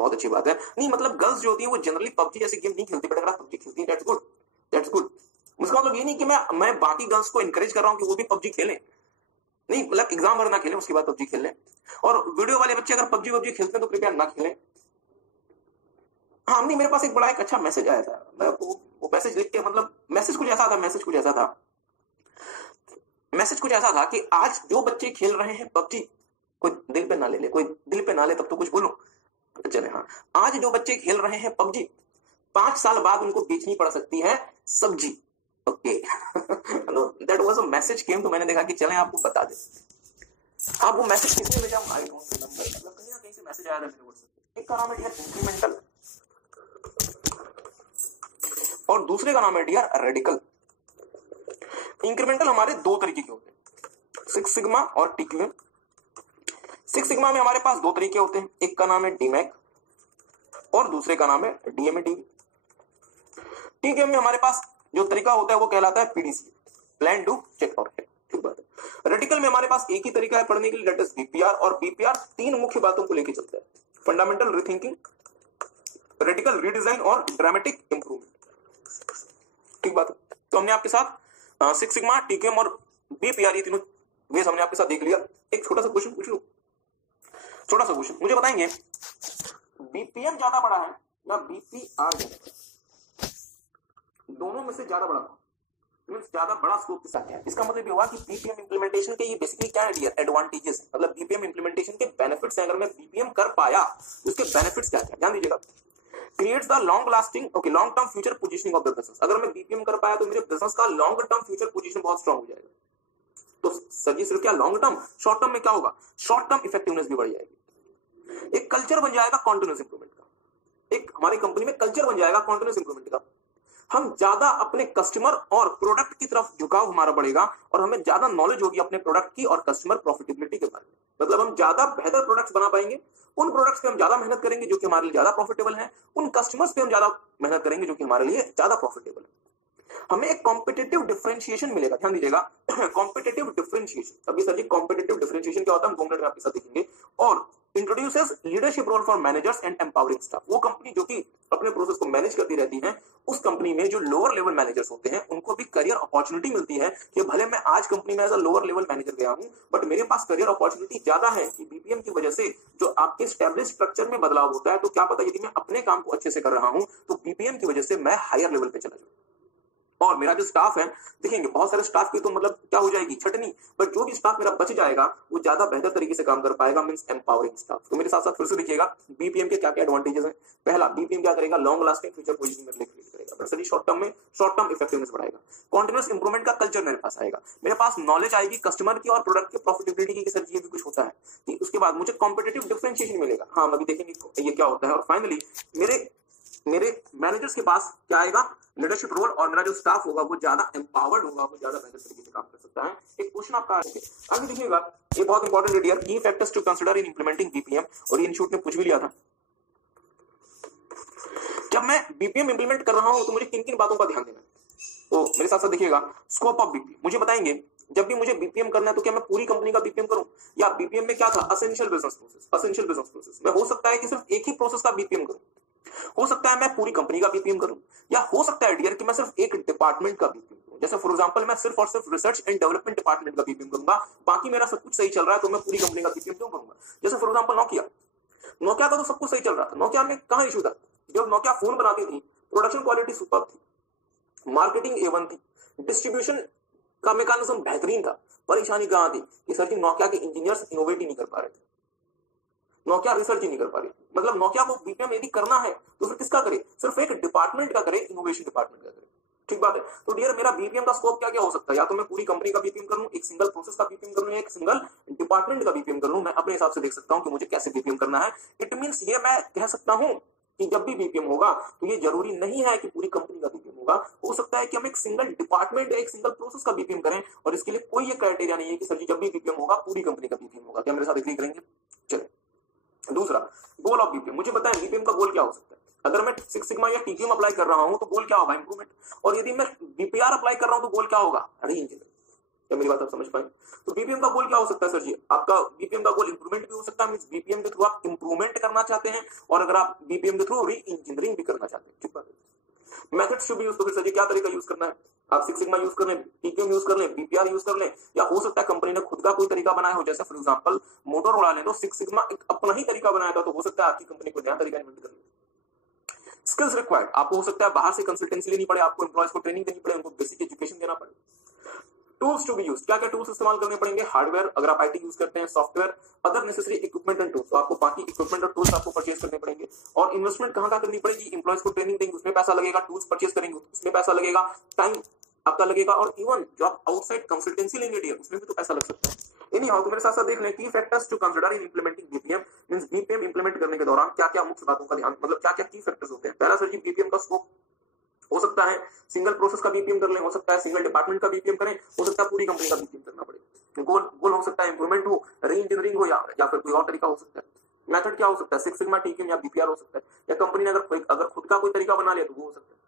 बहुत अच्छी बात है। नहीं मतलब गर्ल्स जो होती है वो जनरली पबजी जैसे गेम नहीं खेलती, बट अगर आप पबजी खेलती है दैट्स गुड, दैट्स गुड। उसका मतलब ये नहीं कि मैं बाकी गर्ल्स को इंकरेज कर रहा हूं कि वो भी पबजी खेलें, नहीं, मतलब एग्जाम भर ना खेलें उसके बाद पबजी खेल लें। और वीडियो वाले बच्चे अगर पबजी खेलते हैं तो कृपया ना खेलें। हाँ नहीं, मेरे पास एक बड़ा एक अच्छा मैसेज आया था, मैं वो मैसेज लिख के, मतलब मैसेज कुछ ऐसा था कि आज जो बच्चे खेल रहे हैं पबजी, कोई दिल पे ना ले, कोई दिल पे ना ले तब तो कुछ बोलो। चले हाँ, आज जो बच्चे खेल रहे हैं पबजी 5 साल बाद उनको बेचनी पड़ सकती है सब्जी। Okay that was a message came, तो मैंने देखा कि चलें आपको बता दें। आप वो मैसेज किसने भेजा, आई डोंट नंबर, मतलब कहीं ना कहीं से मैसेज आया था मेरे व्हाट्सएप पे। एक का नाम है डियर इंक्रीमेंटल और दूसरे का नाम है डियर रेडिकल। इंक्रीमेंटल हमारे दो तरीके के होते हैं, सिक्स सिग्मा और टीक्यूएम। सिक्स सिग्मा में हमारे पास दो तरीके होते हैं, एक का नाम है डीमैक और दूसरे का नाम है डीएमडी। टीक्यूएम में हमारे पास जो तरीका होता है वो कहलाता है PDC, plan do check out. ठीक बात है। रेडिकल में हमारे पास एक ही तरीका है पढ़ने के लिए, दैट इज बीपीआर, और बीपीआर 3 मुख्य बातों को लेकर चलता है, फंडामेंटल रीथिंकिंग, रेडिकल रीडिजाइन और ड्रामेटिक इंप्रूवमेंट। ठीक बात है। तो हमने आपके साथ सिक्स सिग्मा, टीक्यूएम और बीपीआर ये तीनों वेज हमने आपके साथ देख लिया। एक छोटा सा क्वेश्चन पूछ लो, छोटा सा क्वेश्चन, मुझे बताएंगे बीपीएम ज्यादा बड़ा है या बीपीआर ज्यादा बड़ा? दोनों में से ज्यादा बड़ा मींस ज्यादा बड़ा स्कोप किसका है? इसका मतलब ये हुआ कि बीपीएम इंप्लीमेंटेशन के ये बेसिकली क्या है डियर, एडवांटेजेस, मतलब बीपीएम इंप्लीमेंटेशन के बेनिफिट्स हैं। अगर मैं बीपीएम कर पाया उसके बेनिफिट्स क्या क्या, ध्यान दीजिएगा। Creates the long lasting okay long term future positioning of the business. अगर मैं बीपीएम कर पाया तो मेरे बिजनेस का लॉन्ग टर्म फ्यूचर पोजीशन बहुत स्ट्रांग हो जाएगा। तो सर जी सिर्फ क्या लॉन्ग टर्म, शॉर्ट टर्म में क्या होगा, शॉर्ट टर्म इफेक्टिवनेस भी बढ़ जाएगी। एक कल्चर बन जाएगा कॉन्टिन्यूस इंप्रूवमेंट का, एक हमारी कंपनी में कल्चर बन जाएगा कॉन्टिन्यूस इंप्रूवमेंट का। हम ज्यादा अपने कस्टमर और प्रोडक्ट की तरफ झुकाव हमारा बढ़ेगा और हमें ज्यादा नॉलेज होगी अपने प्रोडक्ट की और कस्टमर प्रॉफिटेबिलिटी के बारे में। मतलब हम ज्यादा बेहतर प्रोडक्ट्स बना पाएंगे, उन प्रोडक्ट्स पे हम ज्यादा मेहनत करेंगे जो कि हमारे लिए ज्यादा प्रॉफिटेबल है, उन कस्टमर्स पे हम ज्यादा मेहनत करेंगे जो कि हमारे लिए ज्यादा प्रॉफिटेबल है। हमें एक कॉम्पिटिटिव डिफरेंशिएशन मिलेगा, ध्यान दीजिएगा कॉम्पिटिटिव डिफरेंशिएशन। अभी सर जी कॉम्पिटिटिव डिफरेंशिएशन क्या होता है हम 2 मिनट में आपके साथ देखेंगे। और introduces leadership role for managers and empowering staff. वो कंपनी जो कि अपने प्रोसेस को मैनेज करती रहती है, उस कंपनी में जो लोअर लेवल मैनेजर्स होते हैं उनको भी करियर अपॉर्चुनिटी मिलती है कि भले मैं आज कंपनी में as a lower level manager गया हूं बट मेरे पास करियर अपॉर्चुनिटी ज्यादा है कि बीपीएम की वजह से जो आपके स्टैब्लिश स्ट्रक्चर में बदलाव होता है, तो क्या पता यदि मैं अपने काम को अच्छे से कर रहा हूं तो बीपीएम की वजह से मैं हायर लेवल पे चला जाऊं और मेरा जो स्टाफ है, देखेंगे बहुत सारे स्टाफ की तो मतलब क्या हो जाएगी छटनी, पर जो भी स्टाफ मेरा बच जाएगा वो ज्यादा बेहतर तरीके से काम कर पाएगा, मींस एम्पावरिंग स्टाफ। तो मेरे साथ साथ फिर से देखिएगा बीपीएम के क्या क्या एडवांटेजेस हैं। पहला, बीपीएम क्या करेगा, लॉन्ग लास्टिंग फ्यूचर पोजीशन में क्रिएट करेगा। दूसरी, शॉर्ट टर्म में शॉर्ट टर्म इफेक्टिवनेस बढ़ाएगा। कॉन्टिन्यूस इंप्रूवमेंट का कल्चर मेरे पास आएगा, मेरे पास नॉलेज आएगी कस्टमर की और प्रोडक्ट की प्रॉफिटेबिलिटी की, सर ये भी कुछ होता है कि उसके बाद मुझे कॉम्पिटिटिव डिफरेंशिएशन मिलेगा। हाँ हम अभी देखेंगे ये क्या होता है। और फाइनली मेरे मैनेजर्स के पास क्या आएगा, लीडरशिप रोल, और मेरा जो स्टाफ होगा वो ज्यादा एम्पावर्ड होगा, वो ज्यादा बेहतर तरीके से काम कर सकता है। एक क्वेश्चन आपका आगे देखिएगा, ये बहुत इंपॉर्टेंट है dear, key factors to consider in implementing BPM, और ये इंस्टीट्यूट ने पूछ भी लिया था। जब मैं बीपीएम इंप्लीमेंट कर रहा हूं तो मुझे किन किन बातों का ध्यान देना है, तो मेरे साथ साथ देखिएगा। स्कोप ऑफ बीपीएम, मुझे बताएंगे जब भी मुझे बीपीएम करना है तो क्या मैं पूरी कंपनी का बीपीएम करूं, या बीपीएम में क्या था, असेंशियल बिजनेस प्रोसेस में हो सकता है कि सिर्फ एक ही प्रोसेस का बीपीएम करूं, हो सकता है मैं पूरी कंपनी का बीपीएम करूं, या हो सकता है डियर कि मैं सिर्फ एक डिपार्टमेंट का बीपीएम करूं। जैसे फॉर एग्जांपल मैं सिर्फ और सिर्फ रिसर्च एंड डेवलपमेंट डिपार्टमेंट का बीपीएम करूंगा, बाकी मेरा सब कुछ सही चल रहा है तो मैं पूरी कंपनी का बीपीएम क्यों करूंगा। जैसे फॉर एग्जांपल नोकिया का तो सब कुछ सही चल रहा था, नोकिया में कहां इशू था, जब नोकिया फोन बनाती थी प्रोडक्शन क्वालिटी सुपर थी, मार्केटिंग A1 थी, डिस्ट्रीब्यूशन का मैकेनिज्म बेहतरीन था। परेशानी कहां थी कि सर जी नोकिया के इंजीनियर्स इनोवेट ही नहीं कर पा रहे थे, नोकिया रिसर्च ही नहीं कर पा रही थी। मतलब नोकिया को बीपीएम यदि करना है तो फिर किसका करे, सिर्फ एक डिपार्टमेंट का करे, इनोवेशन डिपार्टमेंट का करे। ठीक बात है। तो डियर मेरा बीपीएम का स्कोप क्या क्या हो सकता है, या तो मैं पूरी कंपनी का बीपीएम कर लूं, एक सिंगल प्रोसेस का बीपीएम कर लूं, एक सिंगल डिपार्टमेंट का बीपीएम कर लूं। मैं अपने हिसाब से देख सकता हूं कि मुझे कैसे बीपीएम करना है। इट मींस ये मैं कह सकता हूं कि जब भी बीपीएम होगा तो ये जरूरी नहीं है कि पूरी कंपनी का बीपीएम होगा, हो सकता है कि हम एक सिंगल डिपार्टमेंट, एक सिंगल प्रोसेस का बीपीएम करें, और इसके लिए कोई ये क्राइटेरिया नहीं है कि सर जी जब भी बीपीएम होगा पूरी कंपनी का बीपीएम होगा। क्या मेरे साथ एग्री करेंगे। चलिए दूसरा, गोल ऑफ बीपीएम, मुझे पता है बीपीएम का गोल क्या हो सकता है। अगर मैं सिक्स सिग्मा या टीक्यूएम अप्लाई कर रहा हूं तो गोल क्या होगा, इंप्रूवमेंट। और यदि मैं बीपीआर अप्लाई कर रहा हूं तो गोल क्या होगा, अरे इंजीनियर। क्या मेरी बात आप समझ पाए। तो बीपीएम का गोल क्या हो सकता है सर जी, आपका बीपीएम का गोल इंप्रूवमेंट भी हो सकता है, बीपीएम के थ्रू आप इंप्रूवमेंट करना चाहते हैं, और अगर आप बीपीएम के थ्रू री इंजीनियरिंग भी करना चाहते हैं। ठीक बात है। मेथड्स टू बी यूज, तो फिर सर जी क्या तरीका यूज करना है, आप सिक्स सिग्मा यूज कर लें, टीक्यूएम यूज कर लें, बीपीआर यूज कर लें, या हो सकता है कंपनी ने खुद का कोई तरीका बनाया हो। जैसे फॉर एग्जांपल मोटोरोला ने तो सिक्स सिग्मा एक अपना ही तरीका बनाया था, तो हो सकता है आपकी कंपनी को नया तरीका इन्वेंट करना। स्किल्स रिक्वायर्ड, आपको हो सकता है बाहर से कंसल्टेंसी लेनी पड़े, आपको एम्प्लॉयज को ट्रेनिंग देनी पड़े, उनको बेसिक एजुकेशन देना पड़े। टूल्स टू बी यूज, क्या क्या टूल्स इस्तेमाल करने पड़ेंगे, हार्डवेयर अगर आप आईटी यूज करते हैं, software, other necessary equipment and tools, तो आपको बाकी इक्विपमेंट और टूल्स आपको परचेज करने पड़ेंगे। और इन्वेस्टमेंट कहां करनी पड़ेगी, एम्प्लॉयज को ट्रेनिंग देंगे उसमें पैसा लगेगा, टूल्स परचेज करेंगे उसमें पैसा लगेगा, टाइम आपका लगेगा, और इवन जो आप आउटसाइड कंसल्टेंसी लेंगे डियर उसमें भी तो पैसा लग सकता है। एनीहाउ तो मेरे साथ साथ देख लें key factors to consider in implementing BPM, means BPM implement करने के दौरान क्या क्या मुख्य बातों का ध्यान, मतलब क्या क्या की फैक्टर्स होते हैं। पहला सर जी बीपीएम का स्कोप, हो सकता है सिंगल प्रोसेस का बीपीएम कर लें, हो सकता है सिंगल डिपार्टमेंट का बीपीएम करें, हो सकता है पूरी कंपनी का बीपीएम करना पड़े। गोल हो सकता है इंप्रूवमेंट हो, री इंजीनियरिंग हो, या फिर कोई और तरीका हो सकता है। मेथड क्या हो सकता है, सिक्स सिग्मा, टीक्यूएम या बीपीआर हो सकता है, या कंपनी ने अगर खुद का कोई तरीका बना लिया तो वो हो सकता है।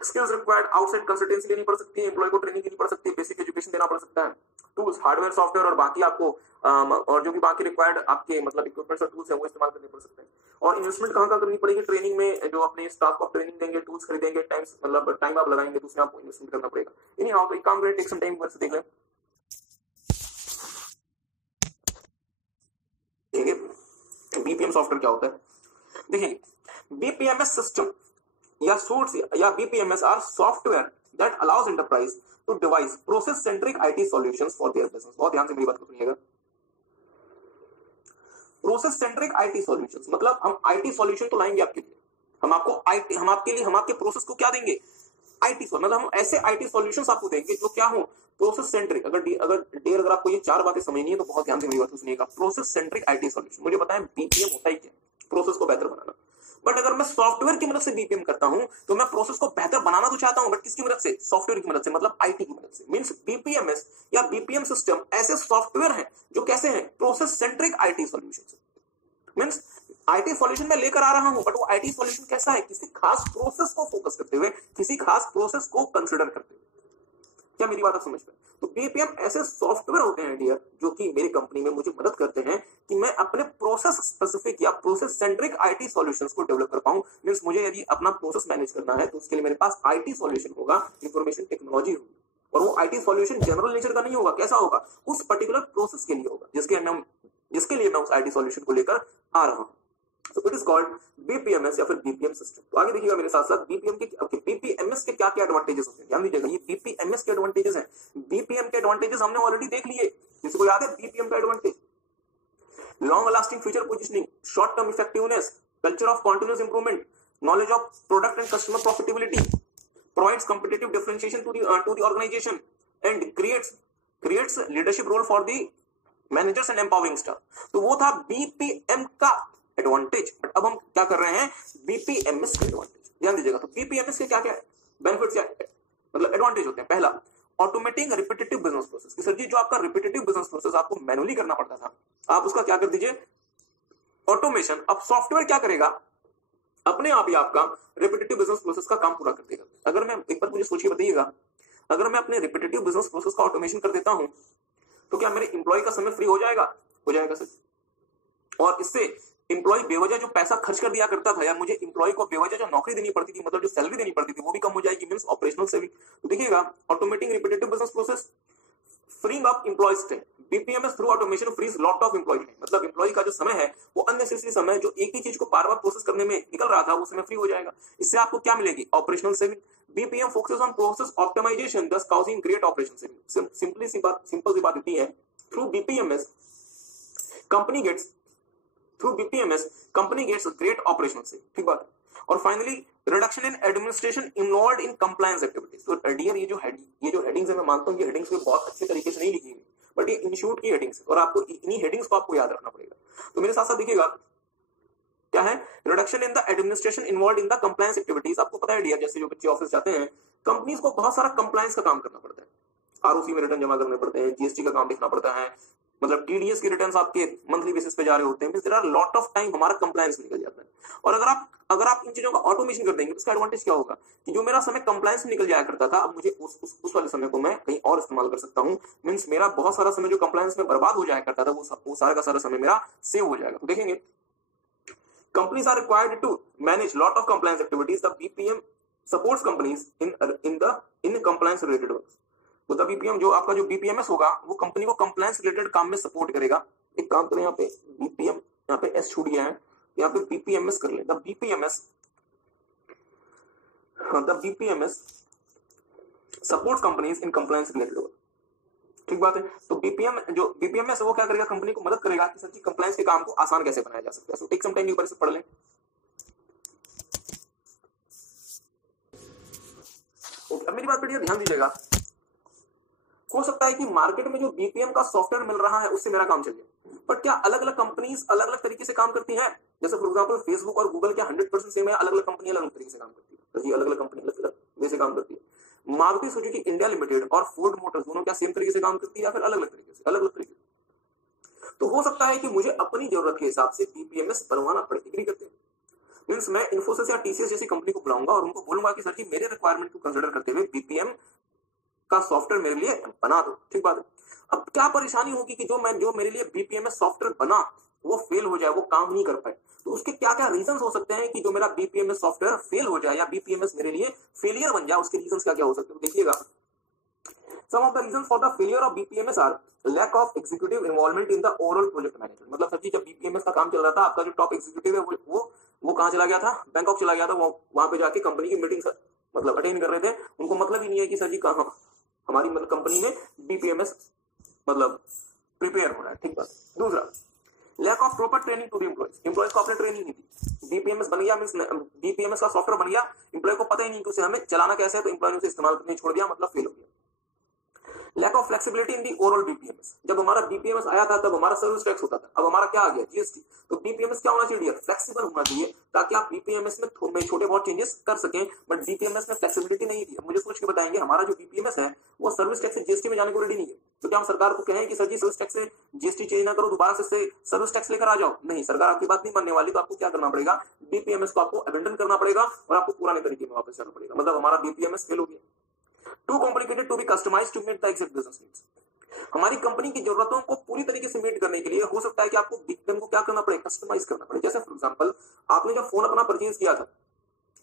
स्किल्स रिक्वायर्ड, आउटसाइड कंसल्टेंसी लेनी पड़ सकती है, एम्प्लॉय को ट्रेनिंग देनी पड़ सकती है, बेसिक एजुकेशन देना पड़ सकता है। टूल्स, हार्डवेयर, सॉफ्टवेयर और बाकी आपको और जो भी बाकी रिक्वायर्ड आपके मतलब इक्विपमेंट्स और टूल्स है वो इस्तेमाल करने पड़ सकते हैं। और इन्वेस्टमेंट कहां करनी पड़ेगी, ट्रेनिंग में, जो अपने स्टाफ को आप ट्रेनिंग देंगे, टूल्स खरीदेंगे, टाइम आप लगाएंगे तो उसमें आपको इन्वेस्टमेंट करना पड़ेगा। इन्हीं हाउ तो एक काम करें, टेक सम टाइम से देख लें। बीपीएम सॉफ्टवेयर क्या होता है, देखिए बीपीएमएस सिस्टम या सूट्स या BPMS are software that allows enterprise to devise process centric IT solutions for their business. बहुत ध्यान से मेरी बात को सुनिएगा। प्रोसेस सेंट्रिक आईटी सॉल्यूशंस मतलब हम आईटी सॉल्यूशन तो लाएंगे आपके लिए, हम आपके प्रोसेस को क्या देंगे, आईटी, मतलब हम ऐसे आईटी सॉल्यूशंस आपको देंगे जो क्या हो, प्रोसेस सेंट्रिक। अगर आपको ये चार बातें समझनी है तो बहुत ध्यान से मेरी बात को सुनिएगा। प्रोसेस सेंट्रिक आईटी सॉल्यूशन, मुझे बताएं बीपीएम होता ही क्या, प्रोसेस को बेहतर बनाना। बट अगर मैं सॉफ्टवेयर की मदद से बीपीएम करता हूं तो मैं प्रोसेस को बेहतर बनाना तो चाहता हूं, बट किसकी मदद से, सॉफ्टवेयर की मदद से, मतलब आईटी की मदद से। मींस बीपीएमएस या बीपीएम सिस्टम ऐसे सॉफ्टवेयर हैं जो कैसे हैं, process centric IT solution. Means IT solution में लेकर आ रहा हूं, बट वो आईटी सॉल्यूशन कैसा है, किसी खास प्रोसेस को फोकस करते हुए, किसी खास प्रोसेस को कंसिडर करते हुए। क्या मेरी बात आप समझ पाए? तो बीपीएम ऐसे सॉफ्टवेयर होते हैं डियर जो कि मेरी कंपनी में मुझे मदद करते हैं कि मैं अपने प्रोसेस स्पेसिफिक या प्रोसेस सेंट्रिक आईटी सॉल्यूशंस को डेवलप कर पाऊं। मींस मुझे यदि अपना प्रोसेस मैनेज करना है तो उसके लिए मेरे पास आईटी सॉल्यूशन होगा, इंफॉर्मेशन टेक्नोलॉजी होगी, और वो आईटी सॉल्यूशन जनरल नेचर का नहीं होगा, कैसा होगा, उस पर्टिकुलर प्रोसेस के लिए होगा जिसके लिए मैं उस आईटी सॉल्यूशन को लेकर आ रहा हूं। So it is called BPMS या फिर BPM सिस्टम। तो आगे देखिएगा मेरे साथ साथ BPMS के क्या क्या एडवांटेजेस होते हैं, ध्यान दीजिएगा। ये BPMS के एडवांटेजेस हैं। BPM के एडवांटेजेस हमने ऑलरेडी देख लिए, किसी को याद है BPM का advantage? Long lasting future positioning, short term effectiveness, culture of continuous improvement, knowledge of product and customer profitability, provides competitive differentiation to the organisation and creates leadership role for the managers and empowering staff. तो वो था BPM का एडवांटेज। बट अब हम क्या कर रहे हैं, बीपीएमएस के एडवांटेज। ध्यान दीजिएगा। तो बीपीएमएस के क्या क्या बेनिफिट्स, क्या मतलब एडवांटेज होते हैं? पहला, automating repetitive business process. Sir ji जो आपका रिपीटेटिव बिजनेस प्रोसेस आपको मैनुअली करना पड़ता था, आप उसका क्या कर दीजिए, ऑटोमेशन। अब सॉफ्टवेयर क्या करेगा, अपने आप ही आपका रिपीटेटिव बिजनेस प्रोसेस का काम पूरा कर देगा। अगर मैं एक बार मुझे सोचिए बताइएगा, अगर मैं अपने रिपीटेटिव बिजनेस प्रोसेस का ऑटोमेशन कर देता हूं तो क्या मेरे इंप्लॉय का समय फ्री हो जाएगा? हो जाएगा सर। और इससे इंप्लॉय बेवजह जो पैसा खर्च कर दिया करता था, या मुझे इंप्लॉय को बेवजह जो नौकरी देनी पड़ती थी, मतलब जो सैलरी देनी पड़ती थी, वो भी कम हो जाएगी। Means operational saving. तो देखिएगा, automating repetitive business process, freeing up employees time. BPMS through automation frees lot of employee time. मतलब एम्प्लॉय का जो समय है वो अननेसेसरी समय जो एक ही चीज को बार बार प्रोसेस करने में निकल रहा था, वो समय फ्री हो जाएगा। इससे आपको क्या मिलेगी, operational saving. BPM focuses on process optimisation, thus causing great operation saving। Simple सी बात इतनी है, through BPMS company gets great operational saving. ठीक बात है। और finally, reduction in administration involved in compliance activities. तो डियर ये जो हेडिंग्स है, मैं मानता हूं ये हेडिंग्स में बहुत अच्छे तरीके से नहीं लिखी हुई, बट ये इंस्टीट्यूट की हेडिंग्स और आपको इन्हीं हेडिंग्स को आपको याद रखना पड़ेगा। तो मेरे साथ साथ देखिएगा क्या है, reduction in the administration involved in the compliance activities. आपको पता है डियर, जैसे जो बच्चे ऑफिस जाते हैं, कंपनीज को बहुत सारा कंप्लायंस का काम करना पड़ता है। आरओसी में रिटर्न जमा करने पड़ते हैं, जीएसटी का काम देखना पड़ता है, मतलब टीडीएस के रिटर्न्स आपके मंथली बेसिस पे जा रहे होते हैं। There are lot of time हमारा कंप्लायंस निकल जाता है। और अगर आप इन चीजों का ऑटोमेशन कर देंगे तो इसका एडवांटेज क्या होगा कि जो मेरा समय कंप्लायंस में निकल जाया करता था, अब मुझे उस वाले समय को मैं कहीं और इस्तेमाल कर सकता हूं। मींस मेरा बहुत सारा समय जो कंप्लायंस में बर्बाद हो जाया करता था, वो सारा का सारा समय मेरा सेव हो जाएगा। तो देखेंगे, companies are required to manage lot of compliance activities. The BPM supports companies in compliance related work. तो द बीपीएम, जो आपका जो बीपीएमएस होगा, वो कंपनी को कंप्लायंस रिलेटेड काम में सपोर्ट करेगा। एक काम करें, यहाँ पे बीपीएम, यहाँ पे एस छूट गया है, यहाँ पे बीपीएमएस कर ले। The BPMS supports companies in compliance related work. ठीक बात है। तो बीपीएमएस वो क्या करेगा, कंपनी को मदद करेगा कि सच्ची कंप्लायंस के काम को आसान कैसे बनाया जा सकता है। सो टेक सम टाइम, ऊपर से पढ़ लें। ओके, अब मेरी बात पढ़िए, ध्यान दीजिएगा। हो सकता है कि मार्केट में जो बीपीएम का सॉफ्टवेयर मिल रहा है उससे मेरा काम चल जाए, बट क्या अलग अलग कंपनीज अलग अलग तरीके से काम करती हैं? जैसे फॉर एग्जांपल फेसबुक और गूगल क्या 100% सेम है? अलग अलग कंपनी अलग अलग तरीके से काम करती है। जी, अलग अलग कंपनी अलग अलग वे से काम करती है। मारुति सुजुकी इंडिया लिमिटेड और फोर्ड मोटर्स दोनों क्या सेम तरीके से काम करती है या फिर अलग अलग तरीके से? तो हो सकता है कि मुझे अपनी जरूरत के हिसाब से बीपीएमएस बनवाना पड़े। एग्री करते हैं? मींस मैं इन्फोसिस या टीसीएस जैसी कंपनी को बुलाऊंगा और उनको बोलूंगा कि सर जी मेरे रिक्वायरमेंट को कंसीडर करते हुए बीपीएम का सॉफ्टवेयर मेरे लिए बना दो। ठीक बात है। अब क्या परेशानी होगी कि जो मेरे लिए बीपीएमएस सॉफ्टवेयर बना वो फेल हो जाए, वो काम नहीं कर पाए। तो उसके क्या क्या रीजंस हो सकते हैं कि जो मेरा बीपीएमएस सॉफ्टवेयर फेल हो जाए या बीपीएमएस मेरे लिए फेलियर बन जाए? उसके रीजंस क्या क्या हो सकते हैं, देखिएगा। Some of the reasons for the failure of BPMS are lack of executive involvement in the overall project management. मतलब सच्ची जब बीपीएमएस का काम चल रहा था, आपका जो टॉप एग्जीक्यूटिव है वो कहां चला गया था? बैंकॉक चला गया था। वो वहां पे जाके कंपनी की मीटिंग मतलब अटेंड कर रहे थे। उनको मतलब ही नहीं है कि सर जी कहां हमारी मतलब कंपनी में बीपीएमएस मतलब प्रिपेयर हो रहा है। ठीक बात। दूसरा, lack of proper training to the employees को आपने ट्रेनिंग नहीं दी। बीपीएमएस बन गया, मींस बीपीएमएस का सॉफ्टवेयर बन गया, एम्प्लॉय को पता ही नहीं कि उसे हमें चलाना कैसे है, तो एम्प्लॉय ने उसे इस्तेमाल करने छोड़ दिया, मतलब फेल हो गया। Lack of flexibility in the overall BPMS, जब हमारा बीपीएमएस आया था तब हमारा सर्विस टैक्स होता था, अब हमारा क्या आ गया, जीएसटी। तो बीपीएमएस क्या होना चाहिए, फ्लेक्सिबल होना चाहिए, ताकि आप बीपीएमएस में छोटे बहुत चेंजेस कर सकें, बट बीपीएमएस में फ्लेक्सिबिलिटी नहीं दी। मुझे सोच के बताएंगे, हमारा जो बीपीएमएस है वो सर्विस टैक्स से जीएसटी में जाने को रेडी नहीं है, तो क्या हम सरकार को कहें कि सर जी सर्विस टैक्स से जीएसटी चेंज ना करो, दोबारा से सर्विस टैक्स लेकर आ जाओ? नहीं, सरकार आपकी बात नहीं मानने वाली, तो आपको क्या करना पड़ेगा, बीपीएमएस को आपको अबेंडन करना पड़ेगा और आपको पुराने तरीके में वापस जाना पड़ेगा, मतलब हमारा बीपीएमएस फेल हो गया। Too complicated to be customised to meet the exact business needs, हमारी कंपनी की जरूरतों को पूरी तरीके से मीट करने के लिए हो सकता है कि आपको बीपीएम को क्या करना पड़े, कस्टमाइज करना पड़े। जैसे फॉर एग्जांपल, आपने जब फोन अपना परचेज किया था,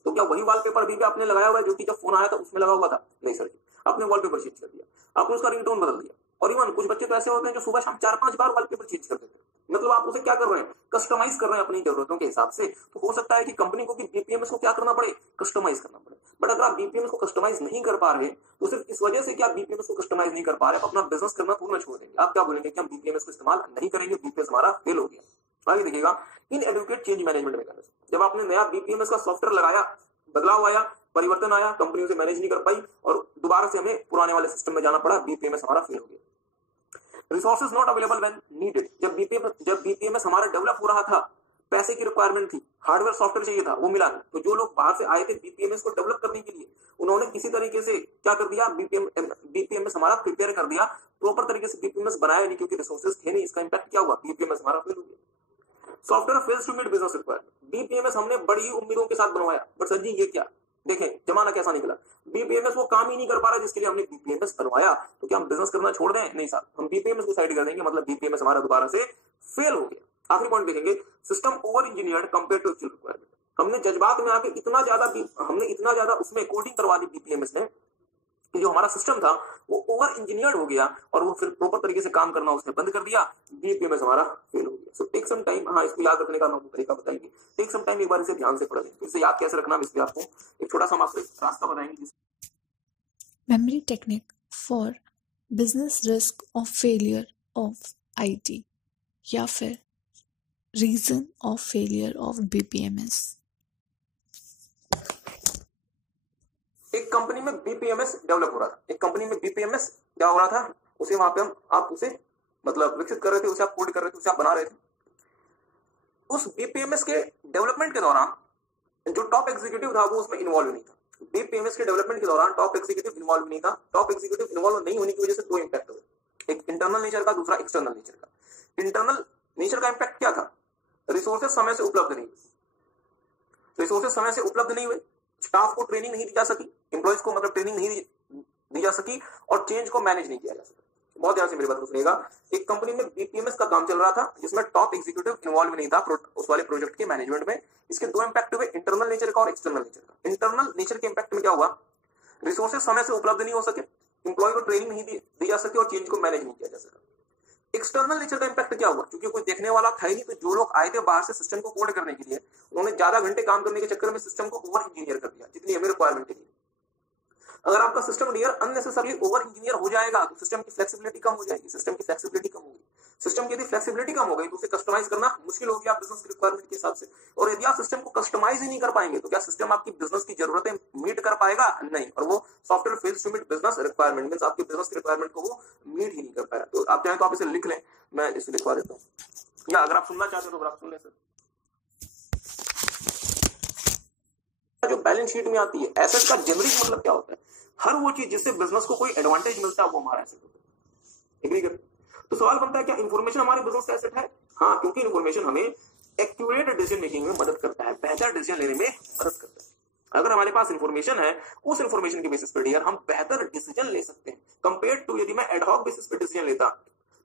तो क्या वही वॉलपेपर भी आपने लगाया हुआ है जो कि जब फोन आया था उसमें लगा हुआ था? नहीं सर जी, आपने वॉलपेपर चेंज कर दिया, आपने उसका रिंगटोन बदल दिया, और इवन कुछ बच्चे तो ऐसे होते हैं जो सुबह शाम 4-5 बार वॉलपेपर चेंज कर देते हैं, मतलब आप उसे क्या कर रहे हैं, कस्टमाइज कर रहे हैं अपनी जरूरतों के हिसाब से। तो हो सकता है कि कंपनी को भी बीपीएमएस को क्या करना पड़े, कस्टमाइज करना पड़े। बट अगर आप बीपीएमएस को कस्टमाइज नहीं कर पा रहे तो सिर्फ इस वजह से कि आप बीपीएमएस को कस्टमाइज नहीं कर पा रहे, आप अपना बिजनेस करना पूर्ण छोड़ देंगे। आप क्या बोलेंगे कि हम बीपीएमएस को इस्तेमाल नहीं करेंगे, बीपीएमएस हमारा फेल हो गया। आगे देखिएगा, इन एडुकेट चेंज मैनेजमेंट मैकेनिज्म, जब आपने नया बीपीएमएस का सॉफ्टवेयर लगाया, बदलाव आया, परिवर्तन आया, कंपनी उसे मैनेज नहीं कर पाई और दोबारा से हमें पुराने वाले सिस्टम में जाना पड़ा, बीपीएमएस हमारा फेल हो गया। Resources not available when needed, जब बीपीएमएस हमारा डेवलप हो रहा था, पैसे की रिक्वायरमेंट थी, हार्डवेयर सॉफ्टवेयर चाहिए था, वो मिला नहीं, तो जो लोग बाहर से आए थे बीपीएमएस को डेवलप करने के लिए, उन्होंने किसी तरीके से क्या कर दिया, बीपीएमएस हमारा प्रिपेयर कर दिया, प्रॉपर तरीके से बीपीएमएस बनाया नहीं क्योंकि रिसोर्सेज थे नहीं। इसका इंपैक्ट क्या हुआ, बीपीएमएस हमारा फेल हो गया। Software fails to meet business requirement, BPMS हमने बड़ी उम्मीदों के साथ बनवाया, बट सर जी ये क्या, देखें जमाना कैसा निकला, बीपीएमएस वो काम ही नहीं कर पा रहा जिसके लिए हमने बीपीएमएस बनवाया, तो क्या हम बिजनेस करना छोड़ दें? नहीं साहब, हम बीपीएमएस को साइड कर देंगे, मतलब बीपीएमएस हमारा दोबारा से फेल हो गया। आखिरी पॉइंट देखेंगे, system over engineered compare to actual requirement, हमने जज्बात में आके इतना ज्यादा उसमें कोडिंग करवा दी बीपीएमएस ने, जो हमारा सिस्टम था वो ओवर इंजीनियर्ड हो गया और वो फिर प्रॉपर तरीके से काम करना उसने बंद कर दिया, बीपीएमएस हमारा फेल हो गया। सो टेक सम टाइम, हाँ इसको याद रखने का हम तरीका बताएंगे, टेक सम टाइम, एक बार इसे ध्यान से पढ़ें, तो इसे याद कैसे रखना, इसलिए आपको एक छोटा सा हम आपको रास्ता बताएंगे। Memory technique for business risk of failure of IT, या फिर reason of failure of BPMS. एक कंपनी में बीपीएमएस डेवलप हो रहा था, एक कंपनी में बीपीएमएस क्या हो रहा था, उसे वहां पे आप उसे मतलब विकसित कर रहे थे, उसे आप कोड कर रहे थे, उसे आप बना रहे थे। उस बीपीएमएस के डेवलपमेंट के दौरान जो टॉप एग्जीक्यूटिव था वो उसमें इन्वॉल्व नहीं था। बीपीएमएस के डेवलपमेंट के दौरान टॉप एग्जीक्यूटिव इन्वॉल्व नहीं था। टॉप एग्जीक्यूटिव इन्वॉल्व नहीं होने की वजह से दो इंपैक्ट हुए, एक इंटरनल नेचर का, दूसरा एक्सटर्नल नेचर का। इंटरनल नेचर का इंपैक्ट क्या था, रिसोर्सेज समय से उपलब्ध नहीं, रिसोर्सेज समय से उपलब्ध नहीं हुए, स्टाफ को ट्रेनिंग नहीं दी जा सकी, एम्प्लॉइज को मतलब ट्रेनिंग नहीं दी जा सकी, और चेंज को मैनेज नहीं किया जा सका। बहुत ध्यान से मेरी बात को सुनिएगा, एक कंपनी में बीपीएमएस का काम चल रहा था जिसमें टॉप एग्जीक्यूटिव इन्वॉल्व नहीं था उस वाले प्रोजेक्ट के मैनेजमेंट में। इसके दो इंपैक्ट हुए, इंटरनल नेचर का और एक्सटर्नल नेचर का। इंटरनल नेचर के इंपैक्ट में क्या हुआ, रिसोर्सेज समय से उपलब्ध नहीं हो सके, एम्प्लॉय को ट्रेनिंग नहीं दी जा सकी और चेंज को मैनेज नहीं किया जा सका। एक्सटर्नल नेचर का इंपैक्ट क्या हुआ, क्योंकि कोई देखने वाला था ही नहीं, तो जो लोग आए थे बाहर से सिस्टम को कोड करने के लिए, उन्होंने ज्यादा घंटे काम करने के चक्कर में सिस्टम को ओवर इंजीनियर कर दिया जितनी हमें रिक्वायरमेंट थी। अगर आपका system layer unnecessarily over engineer हो जाएगा तो सिस्टम की फ्लेक्सिबिलिटी कम हो जाएगी, सिस्टम की फ्लेक्सिबिलिटी कम होगी। सिस्टम की यदि फ्लेक्सिबिलिटी कम हो गई तो उसे कस्टमाइज करना मुश्किल हो गया बिजनेस रिक्वायरमेंट के हिसाब से, और यदि आप सिस्टम को कस्टमाइज ही नहीं कर पाएंगे तो क्या सिस्टम आपकी बिजनेस की जरूरतें मीट कर पाएगा? नहीं, और वो software fails to meet business requirement, means आपकी बिजनेस की रिक्वायरमेंट को वो मीट ही नहीं कर पाया। तो आप चाहें तो आप इसे लिख लें, मैं इसे लिखवा देता हूँ, या अगर आप सुनना चाहते हो तो आप सुन लें सर। जो बैलेंस शीट में आती है, एसेट का जेनरिक मतलब क्या होता है, हर वो चीज जिससे बिजनेस को कोई एडवांटेज मिलता है वो हमारा एसेट होता है। एग्री कर? तो सवाल बनता है क्या इंफॉर्मेशन हमारे बिजनेस का एसेट है? हाँ, क्योंकि इंफॉर्मेशन हमें एक्यूरेट डिसीजन मेकिंग में मदद करता है, बेहतर डिसीजन लेने में मदद करता है। अगर हमारे पास इंफॉर्मेशन है, उस इंफॉर्मेशन के बेसिस पर डियर हम बेहतर डिसीजन ले सकते हैं कंपेयर टू यदि मैं एडहॉक बेसिस पे डिसीजन लेता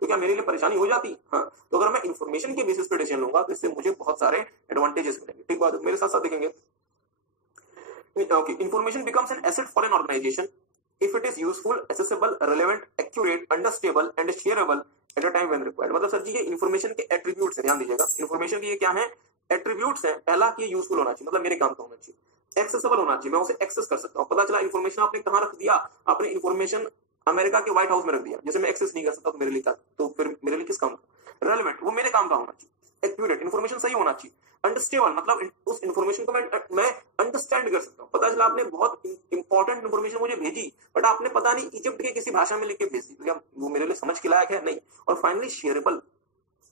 तो क्या मेरे लिए परेशानी हो जाती? हाँ, तो अगर मैं इंफॉर्मेशन के बेसिस पे डिसीजन लूंगा तो इससे मुझे बहुत सारे एडवांटेजेस मिलेंगे। ठीक बात, मेरे साथ साथ देखेंगे। Okay, information becomes an asset for an organization if it is useful, accessible, relevant, accurate, understandable and shareable at a time when required। मतलब सर जी ये इंफॉर्मेशन के एट्रीब्यूट्स हैं, ध्यान दीजिएगा। इंफॉर्मेशन के ये क्या है? एट्रीब्यूट्स हैं। पहला कि ये यूजफुल होना चाहिए, मतलब मेरे काम का होना चाहिए। एक्सेसिबल होना चाहिए, मैं उसे एक्सेस कर सकता हूँ। पता चला इंफॉर्मेशन आपने कहाँ रख दिया, आपने इंफॉर्मेशन अमेरिका के व्हाइट हाउस में रख दिया, जैसे मैं एक्सेस नहीं कर सकता तो मेरे लिए क्या, तो फिर मेरे लिए किस काम का? रेलेवेंट, वो मेरे काम का होना चाहिए। एक्यूरेट, इन्फॉर्मेशन सही होना चाहिए। अंडरस्टेबल मतलब उस इन्फॉर्मेशन को मैं अंडरस्टैंड कर सकता हूँ। पता चला आपने बहुत इंपॉर्टेंट इन्फॉर्मेशन मुझे भेजी, बट आपने पता नहीं इजिप्ट के किसी भाषा में लिख के भेज दी, क्या वो मेरे लिए समझ के लायक है? नहीं। और फाइनली शेयरेबल,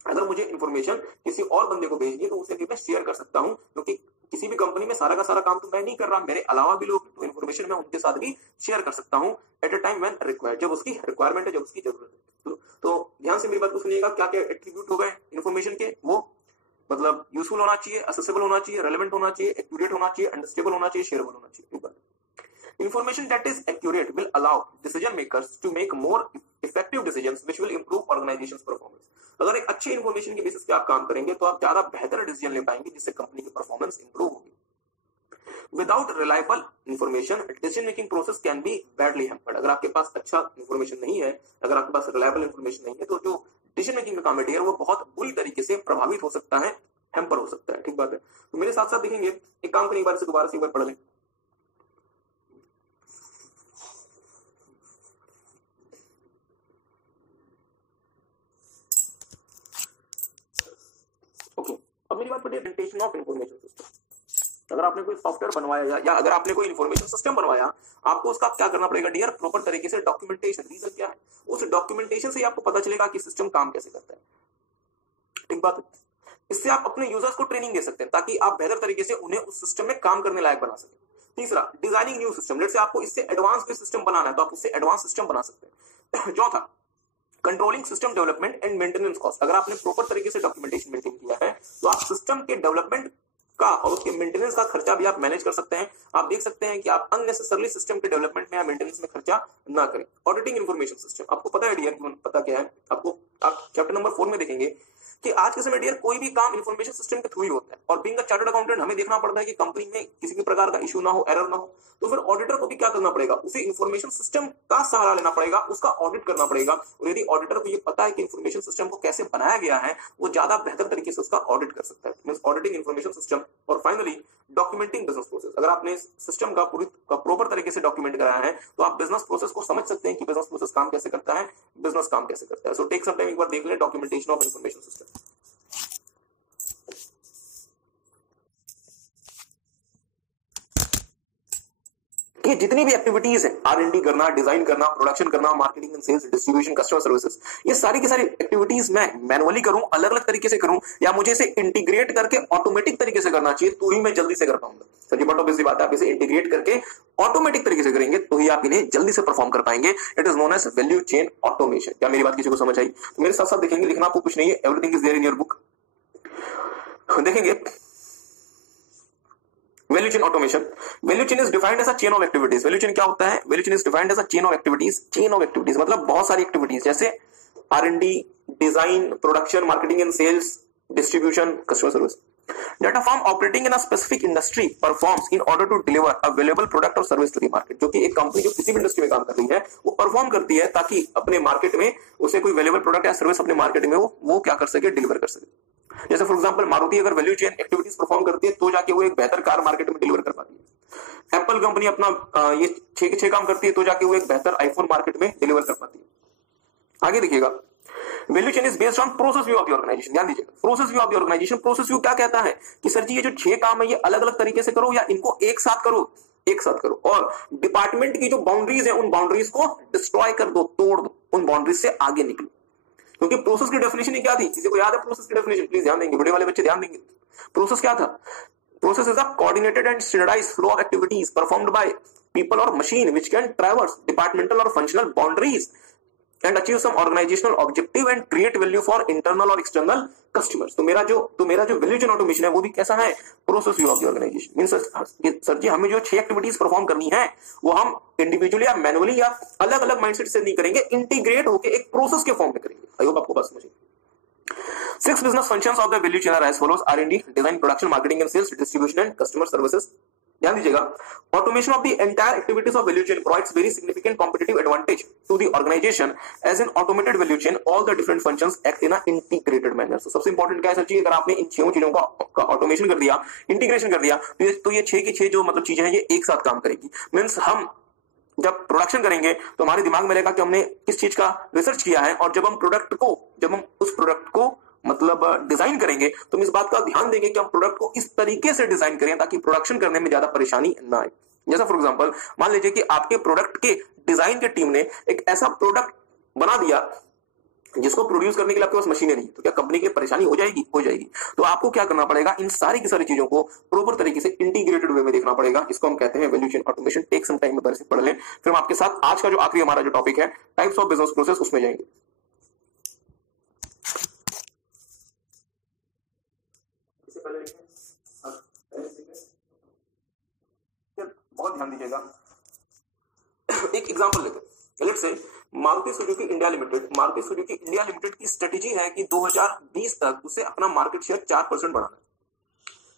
अगर मुझे इन्फॉर्मेशन किसी और बंदे को भेजनी है तो उसे भी मैं शेयर कर सकता हूं, क्योंकि किसी भी कंपनी में सारा का सारा काम तो मैं नहीं कर रहा, मेरे अलावा भी लोग, तो इन्फॉर्मेशन मैं उनके साथ भी शेयर कर सकता हूं at a time when required, जब उसकी रिक्वायरमेंट है, जब उसकी जरूरत है। तो ध्यान से मेरी बात को सुनिएगा, क्या क्या एट्रीब्यूट हो गए इन्फॉर्मेशन के, वो मतलब यूजफुल होना चाहिए, असेसेबल होना चाहिए, रेलेवेंट होना चाहिए, एक्यूरेट होना चाहिए, अंडरस्टेबल होना चाहिए, शेयरेबल होना चाहिए। Information that is accurate will allow decision makers to make more effective decisions which will improve organization's performance. अगर एक अच्छी इन्फॉर्मेशन के बेसिस पे आप काम करेंगे तो आप ज्यादा बेहतर डिसीजन ले पाएंगे, जिससे कंपनी की परफॉर्मेंस इंप्रूव होगी। Without reliable information decision making process can be badly hampered. अगर आपके पास अच्छा इन्फॉर्मेशन नहीं है, अगर आपके पास रिलायबल इंफॉर्मेशन नहीं है, तो जो डिसीजन मेकिंग का काम है वो बहुत बुरी तरीके से प्रभावित हो सकता है, हैम्पर हो सकता है। ठीक बात है। तो मेरे साथ साथ देखेंगे, एक काम करें, एक बार से दोबारा से एक बार पढ़ लें। अब मेरी बात पड़ी प्रेजेंटेशन ऑफ इन्फॉर्मेशन सिस्टम। अगर आपने कोई सॉफ्टवेयर बनवाया या अगर आपने कोई इन्फॉर्मेशन सिस्टम बनवाया, आपको उसका क्या करना पड़ेगा डियर? प्रॉपर तरीके से डॉक्यूमेंटेशन। रीजन क्या है? उस डॉक्यूमेंटेशन से आपको पता चलेगा कि सिस्टम काम कैसे करता है। ठीक बात है। इससे आप अपने यूजर्स को ट्रेनिंग दे सकते हैं ताकि आप बेहतर तरीके से उन्हें उस सिस्टम में काम करने लायक बना सकें। तीसरा, designing new system. Let's say आपको इससे एडवांस कोई सिस्टम बनाना है तो आप उससे एडवांस सिस्टम बना सकते हैं। चौथा, controlling system development and maintenance cost. अगर आपने प्रॉपर तरीके से डॉक्यूमेंटेशन मेंटेन किया है तो आप सिस्टम के डेवलपमेंट का और उसके मेंटेनेंस का खर्चा भी आप मैनेज कर सकते हैं। आप देख सकते हैं कि आप अननेसेसरली सिस्टम के डेवलपमेंट में या मेंटेनेंस में खर्चा ना करें। ऑडिटिंग इन्फॉर्मेशन सिस्टम, आपको पता है डियर, पता क्या है आपको? आप चैप्टर नंबर 4 में देखेंगे कि आज के समय डियर कोई भी काम इन्फॉर्मेशन सिस्टम के थ्रू ही होता है, और बीइंग अ चार्टर्ड अकाउंटेंट हमें देखना पड़ता है कि कंपनी में किसी भी प्रकार का इश्यू ना हो, एरर ना हो। तो फिर ऑडिटर को भी क्या करना पड़ेगा? उसे इन्फॉर्मेशन सिस्टम का सहारा लेना पड़ेगा, उसका ऑडिट करना पड़ेगा। और यदि ऑडिटर को ये पता है कि इन्फॉर्मेशन सिस्टम को कैसे बनाया गया है, वो ज्यादा बेहतर तरीके से उसका ऑडिट कर सकता है। Means auditing information system. और फाइनली डॉक्यूमेंटिंग बिजनेस प्रोसेस। अगर आपने सिस्टम का प्रॉपर तरीके से डॉक्यूमेंट कराया है तो आप बिजनेस प्रोसेस को समझ सकते हैं कि बिजनेस प्रोसेस काम कैसे करता है, बिजनेस काम कैसे करता है। सो टेक सम टाइम, एक बार देख लें डॉक्यूमेंटेशन ऑफ इन्फॉर्मेशन सिस्टम। ये जितनी भी एक्टिविटीज है, R&D करना, डिजाइन करना, प्रोडक्शन करना, marketing and sales, distribution, customer services, ये सारी की सारी एक्टिविटीज मैं मैनुअली करूं, अलग अलग तरीके से करूं, या मुझे इसे इंटीग्रेट करके ऑटोमेटिक तरीके से करना चाहिए, तो ही मैं जल्दी से कर पाऊंगा। सर जी बट ऑब्वियसली बात है, आप इसे इंटीग्रेट करके ऑटोमेटिक तरीके से करेंगे तो ही आप इन्हें जल्दी से परफॉर्म कर पाएंगे। It is known as value chain automation. क्या मेरी बात किसी को समझ आई? तो मेरे साथ साथ देखेंगे, लिखना आपको कुछ नहीं है, everything is there in your book. देखेंगे value chain automation. Value chain is defined as a chain of activities. Value chain क्या होता है? Value chain is defined as a chain of activities. Chain of activities मतलब बहुत सारी एक्टिविटीज, जैसे R&D, design, production, marketing and sales, distribution, customer service, that a firm operating in a specific industry performs in order to deliver a valuable product or service to the market। जो कि एक कंपनी जो किसी भी इंडस्ट्री में काम कर रही है वो परफॉर्म करती है ताकि अपने मार्केट में उसे कोई वैल्यूएबल प्रोडक्ट या सर्विस अपने मार्केट में वो क्या कर सके, डिलीवर कर सके। जैसे फॉर एग्जांपल मारुति अगर वैल्यू चेन एक्टिविटीज परफॉर्म करती है तो जाके वो एक बेहतर कार मार्केट में डिलीवर कर पाती है। एप्पल कंपनी अपना ये 6 के 6 काम करती है तो जाके वो एक बेहतर आईफोन मार्केट में डिलीवर कर पाती है। आगे देखिएगा, value chain is based on process view of the organisation. ध्यान दीजिएगा, process view of the organisation. Process view क्या कहता है कि सर जी ये जो 6 काम है ये अलग अलग तरीके से करो या इनको एक साथ करो, और डिपार्टमेंट की जो बाउंड्रीज है उन बाउंड्रीज को डिस्ट्रॉय कर दो, तोड़ दो, उन बाउंड्रीज से आगे निकलो। क्योंकि प्रोसेस की डेफिनेशन क्या थी? किसी को याद है प्रोसेस की डेफिनेशन? प्लीज ध्यान देंगे, बड़े वाले बच्चे ध्यान देंगे। प्रोसेस क्या था? Process is a coordinated and standardised flow of activities performed by people और machine which can traverse departmental और functional boundaries and achieve some organizational objective and create value for internal और external customers। तो मेरा जो वैल्यू चेन ऑटोमेशन है वो भी कैसा है? Process view of the organisation. Means sir ji हमें जो 6 एक्टिविटीज परफॉर्म करनी है वो हम इंडिविजुअली या मैनुअली या अलग अलग माइंडसेट से नहीं करेंगे, इंटीग्रेट होकर एक प्रोसेस के फॉर्म में करेंगे। आई होप आपको बात समझ। 6 business functions of the value chain are as follows: R&D, design, production, marketing and sales, distribution and customer services। ध्यान दीजिएगा, automation of the entire activities of value chain provides very significant competitive advantage to the organisation as an automated value chain all the different functions act in a integrated manner. तो सबसे इंपॉर्टेंट क्या है सर जी? अगर आपने इन 6 चीजों का ऑटोमेशन कर दिया, इंटीग्रेशन कर दिया, तो ये 6 की 6 जो मतलब चीजें हैं ये एक साथ काम करेगी। मींस हम जब प्रोडक्शन करेंगे तो हमारे दिमाग में रहेगा कि हमने किस चीज का रिसर्च किया है, और जब हम उस प्रोडक्ट को मतलब डिजाइन करेंगे तो हम इस बात का ध्यान देंगे कि हम प्रोडक्ट को इस तरीके से डिजाइन करें ताकि प्रोडक्शन करने में ज्यादा परेशानी ना आए। जैसा फॉर एग्जांपल मान लीजिए कि आपके प्रोडक्ट के डिजाइन के टीम ने एक ऐसा प्रोडक्ट बना दिया जिसको प्रोड्यूस करने के लिए आपके पास मशीनें नहीं, तो क्या कंपनी की परेशानी हो जाएगी? हो जाएगी। तो आपको क्या करना पड़ेगा, इन सारी की सारी चीजों को प्रॉपर तरीके से इंटीग्रेटेड वे में देखना पड़ेगा। इसको हम कहते हैं value chain automation. Take some time, से पढ़ लें, फिर हम आपके साथ आज का जो आखिरी हमारा जो टॉपिक है टाइप्स ऑफ बिजनेस प्रोसेस, उसमें जाएंगे। बहुत ध्यान दीजिएगा। एक एग्जांपल लेते हैं, let's say Maruti Suzuki India limited. Maruti Suzuki India limited की स्ट्रेटेजी है कि 2020 तक उसे अपना मार्केट शेयर 4% बढ़ाना है।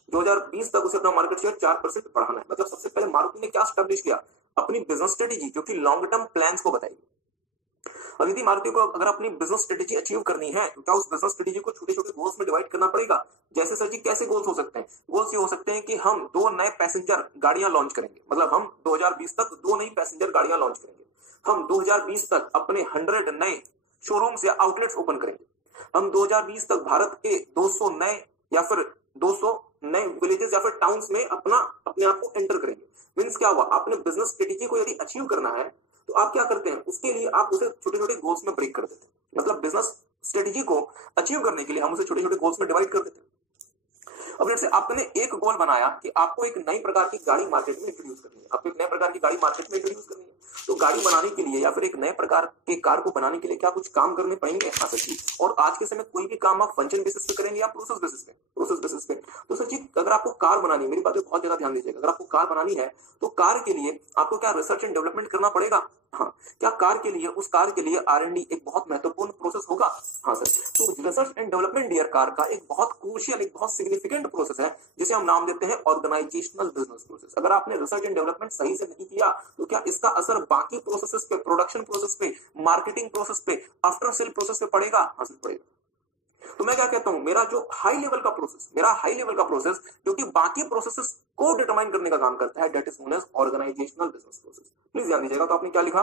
2020 तक उसे अपना मार्केट शेयर 4% बढ़ाना है। मतलब सबसे पहले मारुति ने क्या स्टैब्लिश किया, अपनी बिजनेस स्ट्रेटेजी, जो कि लॉन्ग टर्म प्लान्स को बताएगी। अब यदि मारुति को अगर अपनी बिजनेस स्ट्रेटेजी अचीव करनी है तो क्या उस बिजनेस स्ट्रेटेजी को छोटे छोटे गोल्स में डिवाइड करना पड़ेगा। जैसे सर जी कैसे गोल्स हो सकते हैं? गोल्स ये हो सकते हैं कि हम 2 नए पैसेंजर गाड़ियां लॉन्च करेंगे, मतलब हम 2020 तक 2 नई पैसेंजर गाड़ियां लॉन्च करेंगे। हम 2020 तक अपने 100 नए शोरूम्स या आउटलेट्स ओपन करेंगे। हम 2020 तक भारत के 200 नए या फिर 200 नए विलेजेस या फिर टाउन्स में अपने आप को एंटर करेंगे। मींस क्या हुआ, आपने बिजनेस स्ट्रेटेजी को यदि अचीव करना है तो आप क्या करते हैं, उसके लिए आप उसे छोटे छोटे गोल्स में ब्रेक कर देते हैं। मतलब बिजनेस स्ट्रेटेजी को अचीव करने के लिए हम उसे छोटे छोटे गोल्स में डिवाइड कर देते हैं। अब जैसे आपने एक गोल बनाया कि आपको एक नई प्रकार की गाड़ी मार्केट में इंट्रोड्यूस करनी है, आपको एक नए प्रकार की गाड़ी मार्केट में इंट्रोड्यूस करनी है, तो गाड़ी बनाने के लिए या फिर एक नए प्रकार के कार को बनाने के लिए क्या कुछ काम करने पड़ेंगे? हाँ सर जी। और आज के समय कोई भी काम आप फंक्शन बेसिस पे करेंगे या प्रोसेस बेसिस पे? प्रोसेस बेसिस पे। तो सर जी अगर आपको कार बनानी है, मेरी बात पे बहुत ज्यादा ध्यान दीजिएगा, अगर आपको कार बनानी है तो कार के लिए आपको क्या रिसर्च एंड डेवलपमेंट करना पड़ेगा? हाँ। क्या कार के लिए, उस कार के लिए R&D एक बहुत महत्वपूर्ण प्रोसेस होगा? हाँ सर। तो रिसर्च एंड डेवलपमेंट डियर कार का एक बहुत क्रूशियल, एक बहुत सिग्निफिकेंट प्रोसेस है जिसे हम नाम देते हैं ऑर्गेनाइजेशनल बिजनेस प्रोसेस। अगर आपने रिसर्च एंड डेवलपमेंट सही से नहीं किया तो क्या इसका असर बाकी प्रोसेसेस पे, प्रोडक्शन प्रोसेस पे, मार्केटिंग प्रोसेस पे, आफ्टर सेल प्रोसेस पे पड़ेगा? हाँ सर पड़ेगा। तो मैं क्या कहता हूं, मेरा जो हाई लेवल का प्रोसेस जो कि बाकी प्रोसेसेस को डिटरमाइन करने का काम करता है, that is known as organisational business process. Please ध्यान दीजिएगा। तो आपने क्या लिखा,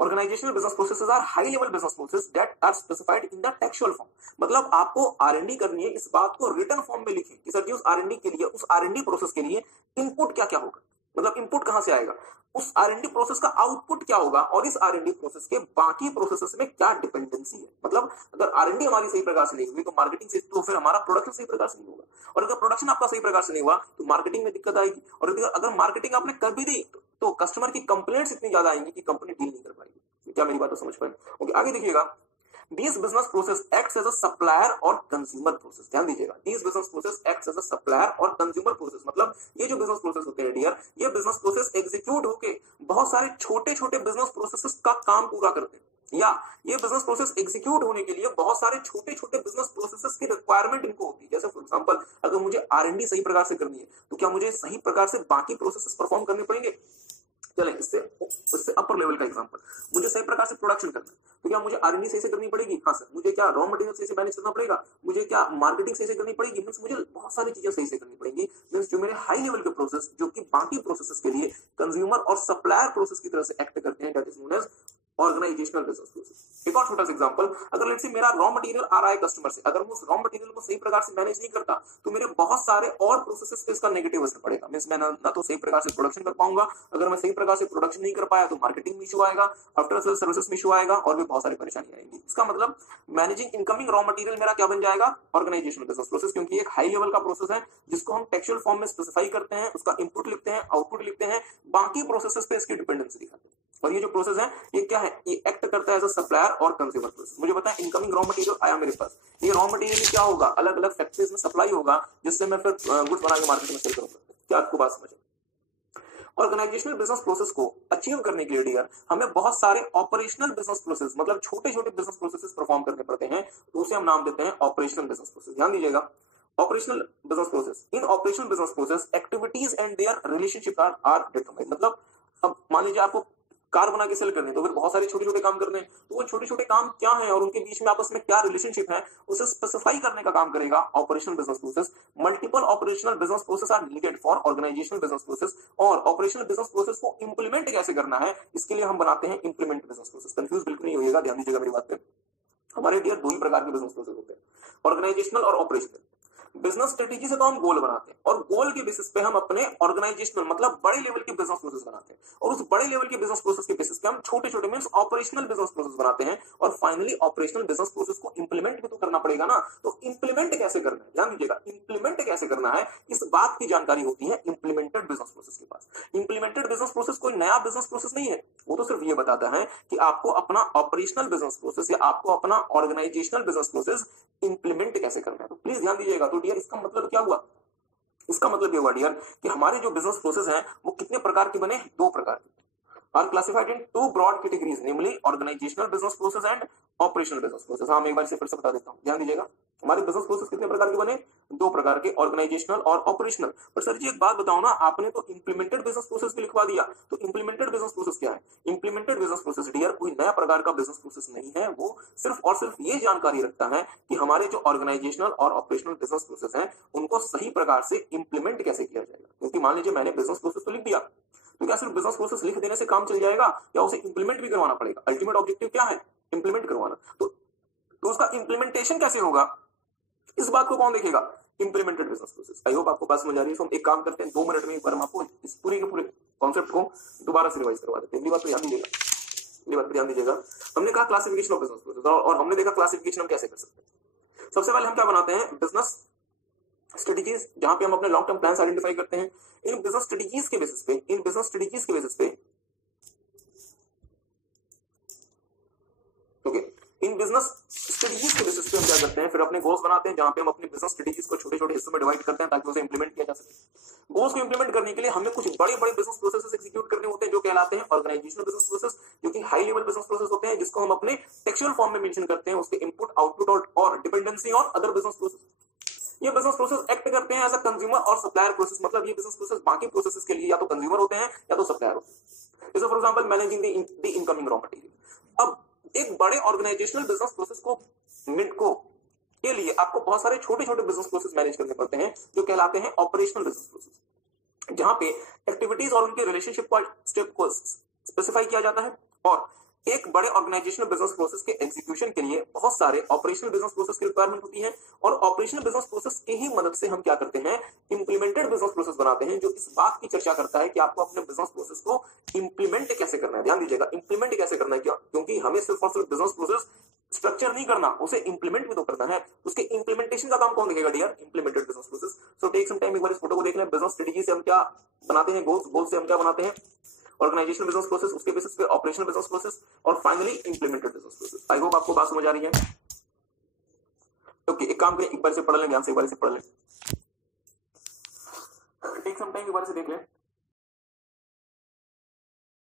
organisational business processes are high level business process that are specified in the textual form. मतलब आपको R&D करनी है, इस बात को रिटन फॉर्म में लिखें कि सर जी उस R&D के लिए, उस R&D प्रोसेस के लिए इनपुट क्या क्या होगा, मतलब इनपुट कहां से आएगा, उस R&D प्रोसेस का आउटपुट क्या होगा, और इस R&D प्रोसेस के बाकी प्रोसेसेस में क्या डिपेंडेंसी है। मतलब अगर R&D हमारी सही प्रकार से नहीं हुई तो मार्केटिंग से, तो फिर हमारा प्रोडक्शन सही प्रकार से नहीं होगा, और अगर प्रोडक्शन आपका सही प्रकार से नहीं हुआ तो मार्केटिंग में दिक्कत आएगी, और अगर मार्केटिंग आपने कर भी दी तो कस्टमर की कंप्लेंट्स इतनी ज्यादा आएंगी कि कंपनी डील नहीं कर पाएगी। क्या मेरी बात समझ पाए? ओके, आगे देखिएगा। These business process acts as a supplier और consumer process। ध्यान दीजिएगा, these business process acts as a supplier और consumer process। मतलब ये जो business process होते हैं डियर, ये business process एग्जीक्यूट होके बहुत सारे छोटे छोटे business processes का काम पूरा करते हैं, या ये business process एग्जीक्यूट होने के लिए बहुत सारे छोटे छोटे business processes की रिक्वायरमेंट इनको होती है। जैसे फॉर एग्जांपल अगर मुझे R&D सही प्रकार से करनी है तो क्या मुझे सही प्रकार से बाकी प्रोसेसेस परफॉर्म करने पड़ेंगे? चलें इससे अपर लेवल का एग्जांपल, मुझे सही प्रकार से प्रोडक्शन करना है तो क्या मुझे R&D सही से करनी पड़ेगी? हाँ सर। मुझे क्या रॉ मटेरियल सही से मैनेज करना पड़ेगा? मुझे क्या मार्केटिंग सही से करनी पड़ेगी? मींस मुझे बहुत सारी चीजें सही से करनी पड़ेंगी। मींस जो मेरे हाई लेवल के प्रोसेस, जो कि बाकी प्रोसेसेस के लिए कंज्यूमर और सप्लायर प्रोसेस की तरह से एक्ट करते हैं, that is known as organisational business process. एक और छोटा सा एग्जांपल, अगर लेट्स से मेरा रॉ मटेरियल आ रहा है कस्टमर से, अगर मैं उस रॉ मटेरियल को सही प्रकार से मैनेज नहीं करता तो मेरे बहुत सारे और प्रोसेसेस पे इसका नेगेटिव असर पड़ेगा। मींस मैं ना तो सही प्रकार से प्रोडक्शन कर पाऊंगा, अगर मैं सही प्रकार से प्रोडक्शन नहीं कर पाया तो मार्केटिंग में इशू आएगा, आफ्टर सेल सर्विसेज में इशू आएगा, और भी बहुत सारी परेशानी आएंगी। इसका मतलब मैनेजिंग इनकमिंग रॉ मटेरियल मेरा क्या बन जाएगा? ऑर्गेनाइजेशनल बिजनेस प्रोसेस, क्योंकि एक हाई लेवल का प्रोसेस है जिसको हम टेक्सचुअल फॉर्म में स्पेसिफाई करते हैं, उसका इनपुट लिखते हैं, आउटपुट लिखते हैं, बाकी प्रोसेसेस पे इसकी डिपेंडेंसी दिखाते हैं। और ये जो प्रोसेस है ये क्या है, ये एक्ट करता है एज अ सप्लायर और कंज्यूमर प्रोसेस। मुझे पता है इनकमिंग रॉ मटेरियल आया मेरे पास, ये रॉ मटेरियल क्या होगा, अलग अलग फैक्ट्रीज में सप्लाई होगा, जिससे मैं फिर गुड्स बना के मार्केट में सेल करूंगा। क्या आपको बात समझ? ऑर्गेनाइजेशनल बिजनेस प्रोसेस को अचीव करने के लिए डियर हमें बहुत सारे ऑपरेशनल बिजनेस प्रोसेस, मतलब छोटे छोटे बिजनेस प्रोसेसेस परफॉर्म करने पड़ते हैं, तो उसे हम नाम देते हैं ऑपरेशनल बिजनेस प्रोसेस। ध्यान दीजिएगा, operational business process, in operational business process activities and their relationship are determined. मतलब अब मान लीजिए आपको कार बना के सेल करनी है तो फिर बहुत सारे छोटे छोटे काम करने हैं, तो वो छोटे छोटे काम क्या है और उनके बीच में आपस में क्या रिलेशनशिप है उसे स्पेसिफाई करने का काम करेगा operational business process. Multiple operational business process are needed for organisational business process, और ऑपरेशनल बिजनेस प्रोसेस को इंप्लीमेंट कैसे करना है इसके लिए हम बनाते हैं इंप्लीमेंट बिजनेस प्रोसेस। कंफ्यूज बिल्कुल नहीं होइएगा, ध्यान दीजिएगा मेरी बात पे। हमारे डियर दो ही प्रकार के बिजनेस प्रोसेस होते हैं, ऑर्गेनाइजेशनल और ऑपरेशनल। बिजनेस स्ट्रेटेजी से तो हम गोल बनाते हैं और गोल के बेसिस पे हम अपने ऑर्गेनाइजेशनल मतलब बड़े लेवल के बिजनेस प्रोसेस बनाते हैं और उस बड़े लेवल के बिजनेस प्रोसेस के बेसिस पे हम छोटे छोटे मींस ऑपरेशनल बिजनेस प्रोसेस बनाते हैं और फाइनली ऑपरेशनल बिजनेस प्रोसेस को इंप्लीमेंट भी तो करना पड़ेगा ना। तो इंप्लीमेंट कैसे करना है, ध्यान दीजिएगा, इंप्लीमेंट कैसे करना है इस बात की जानकारी होती है इंप्लीमेंटेड बिजनेस प्रोसेस के पास। इंप्लीमेंटेड बिजनेस प्रोसेस कोई नया बिजनेस प्रोसेस नहीं है, वो तो सिर्फ ये बताता है कि आपको अपना ऑपरेशनल बिजनेस प्रोसेस या आपको अपना ऑर्गेनाइजेशनल बिजनेस प्रोसेस इंप्लीमेंट कैसे करना है। तो प्लीज ध्यान दीजिएगा। तो डियर इसका मतलब क्या हुआ, इसका मतलब ये हुआ डियर कि हमारे जो बिजनेस प्रोसेस हैं वो कितने प्रकार के बने, दो प्रकार के, are classified in two broad categories namely organisational business process and operational business process. हाँ, मैं एक बार से फिर से बता देता हूं, ध्यान दीजिएगा। हमारे बिजनेस प्रोसेस कितने प्रकार के बने, दो प्रकार के, ऑर्गेनाइजेशनल और ऑपरेशनल। पर सर जी एक बात बताओ ना, आपने तो इंप्लीमेंटेड बिजनेस प्रोसेस भी लिखवा दिया, तो इंप्लीमेंटेड बिजनेस प्रोसेस क्या है। इंप्लीमेंटेड बिजनेस प्रोसेस डियर कोई नया प्रकार का बिजनेस प्रोसेस नहीं है, वो सिर्फ और सिर्फ ये जानकारी रखता है कि हमारे जो ऑर्गेनाइजेशनल और ऑपरेशनल बिजनेस प्रोसेस हैं उनको सही प्रकार से इंप्लीमेंट कैसे किया जाएगा। क्योंकि मान लीजिए मैंने बिजनेस प्रोसेस तो लिख दिया, तो क्या सिर्फ बिजनेस प्रोसेस लिख देने से काम चल जाएगा या उसे इंप्लीमेंट भी करवाना पड़ेगा। अल्टीमेट ऑब्जेक्टिव क्या है, इंप्लीमेंट करवाना। तो उसका इंप्लीमेंटेशन कैसे होगा, इस बात को कौन देखेगा, implemented business process. I hope आपको बात समझ आ रही है। तो हम एक काम करते हैं, 2 मिनट में एक बार हम आपको इस पूरे के पूरे कॉन्सेप्ट को दोबारा से रिवाइज करवा देते हैं। बात ध्यान दीजिएगा, ये बात ध्यान दीजिएगा। हमने कहा क्लासिफिकेशन ऑफ बिजनेस प्रोसेस और हमने देखा क्लासिफिकेशन हम कैसे कर सकते हैं। सबसे पहले हम क्या बनाते हैं, बिजनेस स्ट्रेटेजीज, जहां पे हम अपने लॉन्ग टर्म प्लान्स आइडेंटिफाई करते हैं। इन बिजनेस स्ट्रेटेजीज के बेसिस पे इन बिजनेस स्ट्रेटेजीज के बेसिस पे हम क्या करते हैं, फिर अपने गोल्स बनाते हैं जहां पे हम अपने बिजनेस स्ट्रेटेजीज को छोटे छोटे हिस्सों में डिवाइड करते हैं ताकि उसे इंप्लीमेंट किया जा सके। गोल्स को इंप्लीमेंट करने के लिए हमें कुछ बड़े बड़े बिजनेस प्रोसेसेस एग्जीक्यूट करने होते हैं जो कहलाते हैं ऑर्गेनाइजेशनल बिजनेस प्रोसेस, जो कि हाई लेवल बिजनेस प्रोसेस होते हैं जिसको हम अपने टेक्सचुअल फॉर्म में मेंशन करते हैं, उसके इनपुट आउटपुट और dependency on other business process. ये बिजनेस प्रोसेस एक्ट करते हैं एज अ कंज्यूमर और सप्लायर प्रोसेस, मतलब ये बिजनेस प्रोसेस बाकी प्रोसेसेस के लिए या तो कंज्यूमर होते हैं या तो सप्लायर होते हैं। जैसे for example managing the incoming raw material. अब एक बड़े ऑर्गेनाइजेशनल बिजनेस प्रोसेस को के लिए आपको बहुत सारे छोटे छोटे बिजनेस प्रोसेस मैनेज करने पड़ते हैं जो कहलाते हैं ऑपरेशनल बिजनेस प्रोसेस, जहां पे एक्टिविटीज और उनके रिलेशनशिप स्टेप को स्पेसिफाई किया जाता है। और एक बड़े ऑर्गेनाइजेशनल बिजनेस प्रोसेस के एग्जीक्यूशन के लिए बहुत सारे ऑपरेशनल बिजनेस प्रोसेस की रिक्वायरमेंट होती है और ऑपरेशनल बिजनेस प्रोसेस की ही मदद से हम क्या करते हैं, इंप्लीमेंटेड बिजनेस प्रोसेस बनाते हैं जो इस बात की चर्चा करता है कि आपको अपने बिजनेस प्रोसेस को इंप्लीमेंट कैसे करना है। ध्यान दीजिएगा, इंप्लीमेंट कैसे करना है, क्योंकि हमें सिर्फ और सिर्फ बिजनेस प्रोसेस स्ट्रक्चर नहीं करना, उसे इंप्लीमेंट भी तो करना है। उसके इंप्लीमेंटेशन का काम कौन देखेगा dear, implemented business process. So take some time, एक बार इस फोटो को देख लें। बिजनेस स्ट्रेटेजी से हम क्या बनाते हैं, गोल्स से हम क्या बनाते हैं, ऑर्गेनाइजेशनल बिजनेस प्रोसेस, उसके बेसिस पे ऑपरेशनल बिजनेस प्रोसेस और finally implemented business process. I hope आपको बात समझ आ रही है। ओके, एक काम करें, एक बार से पढ़ लें, ध्यान से एक बार से पढ़ लें, टेक सम टाइम, एक बार से देख लें।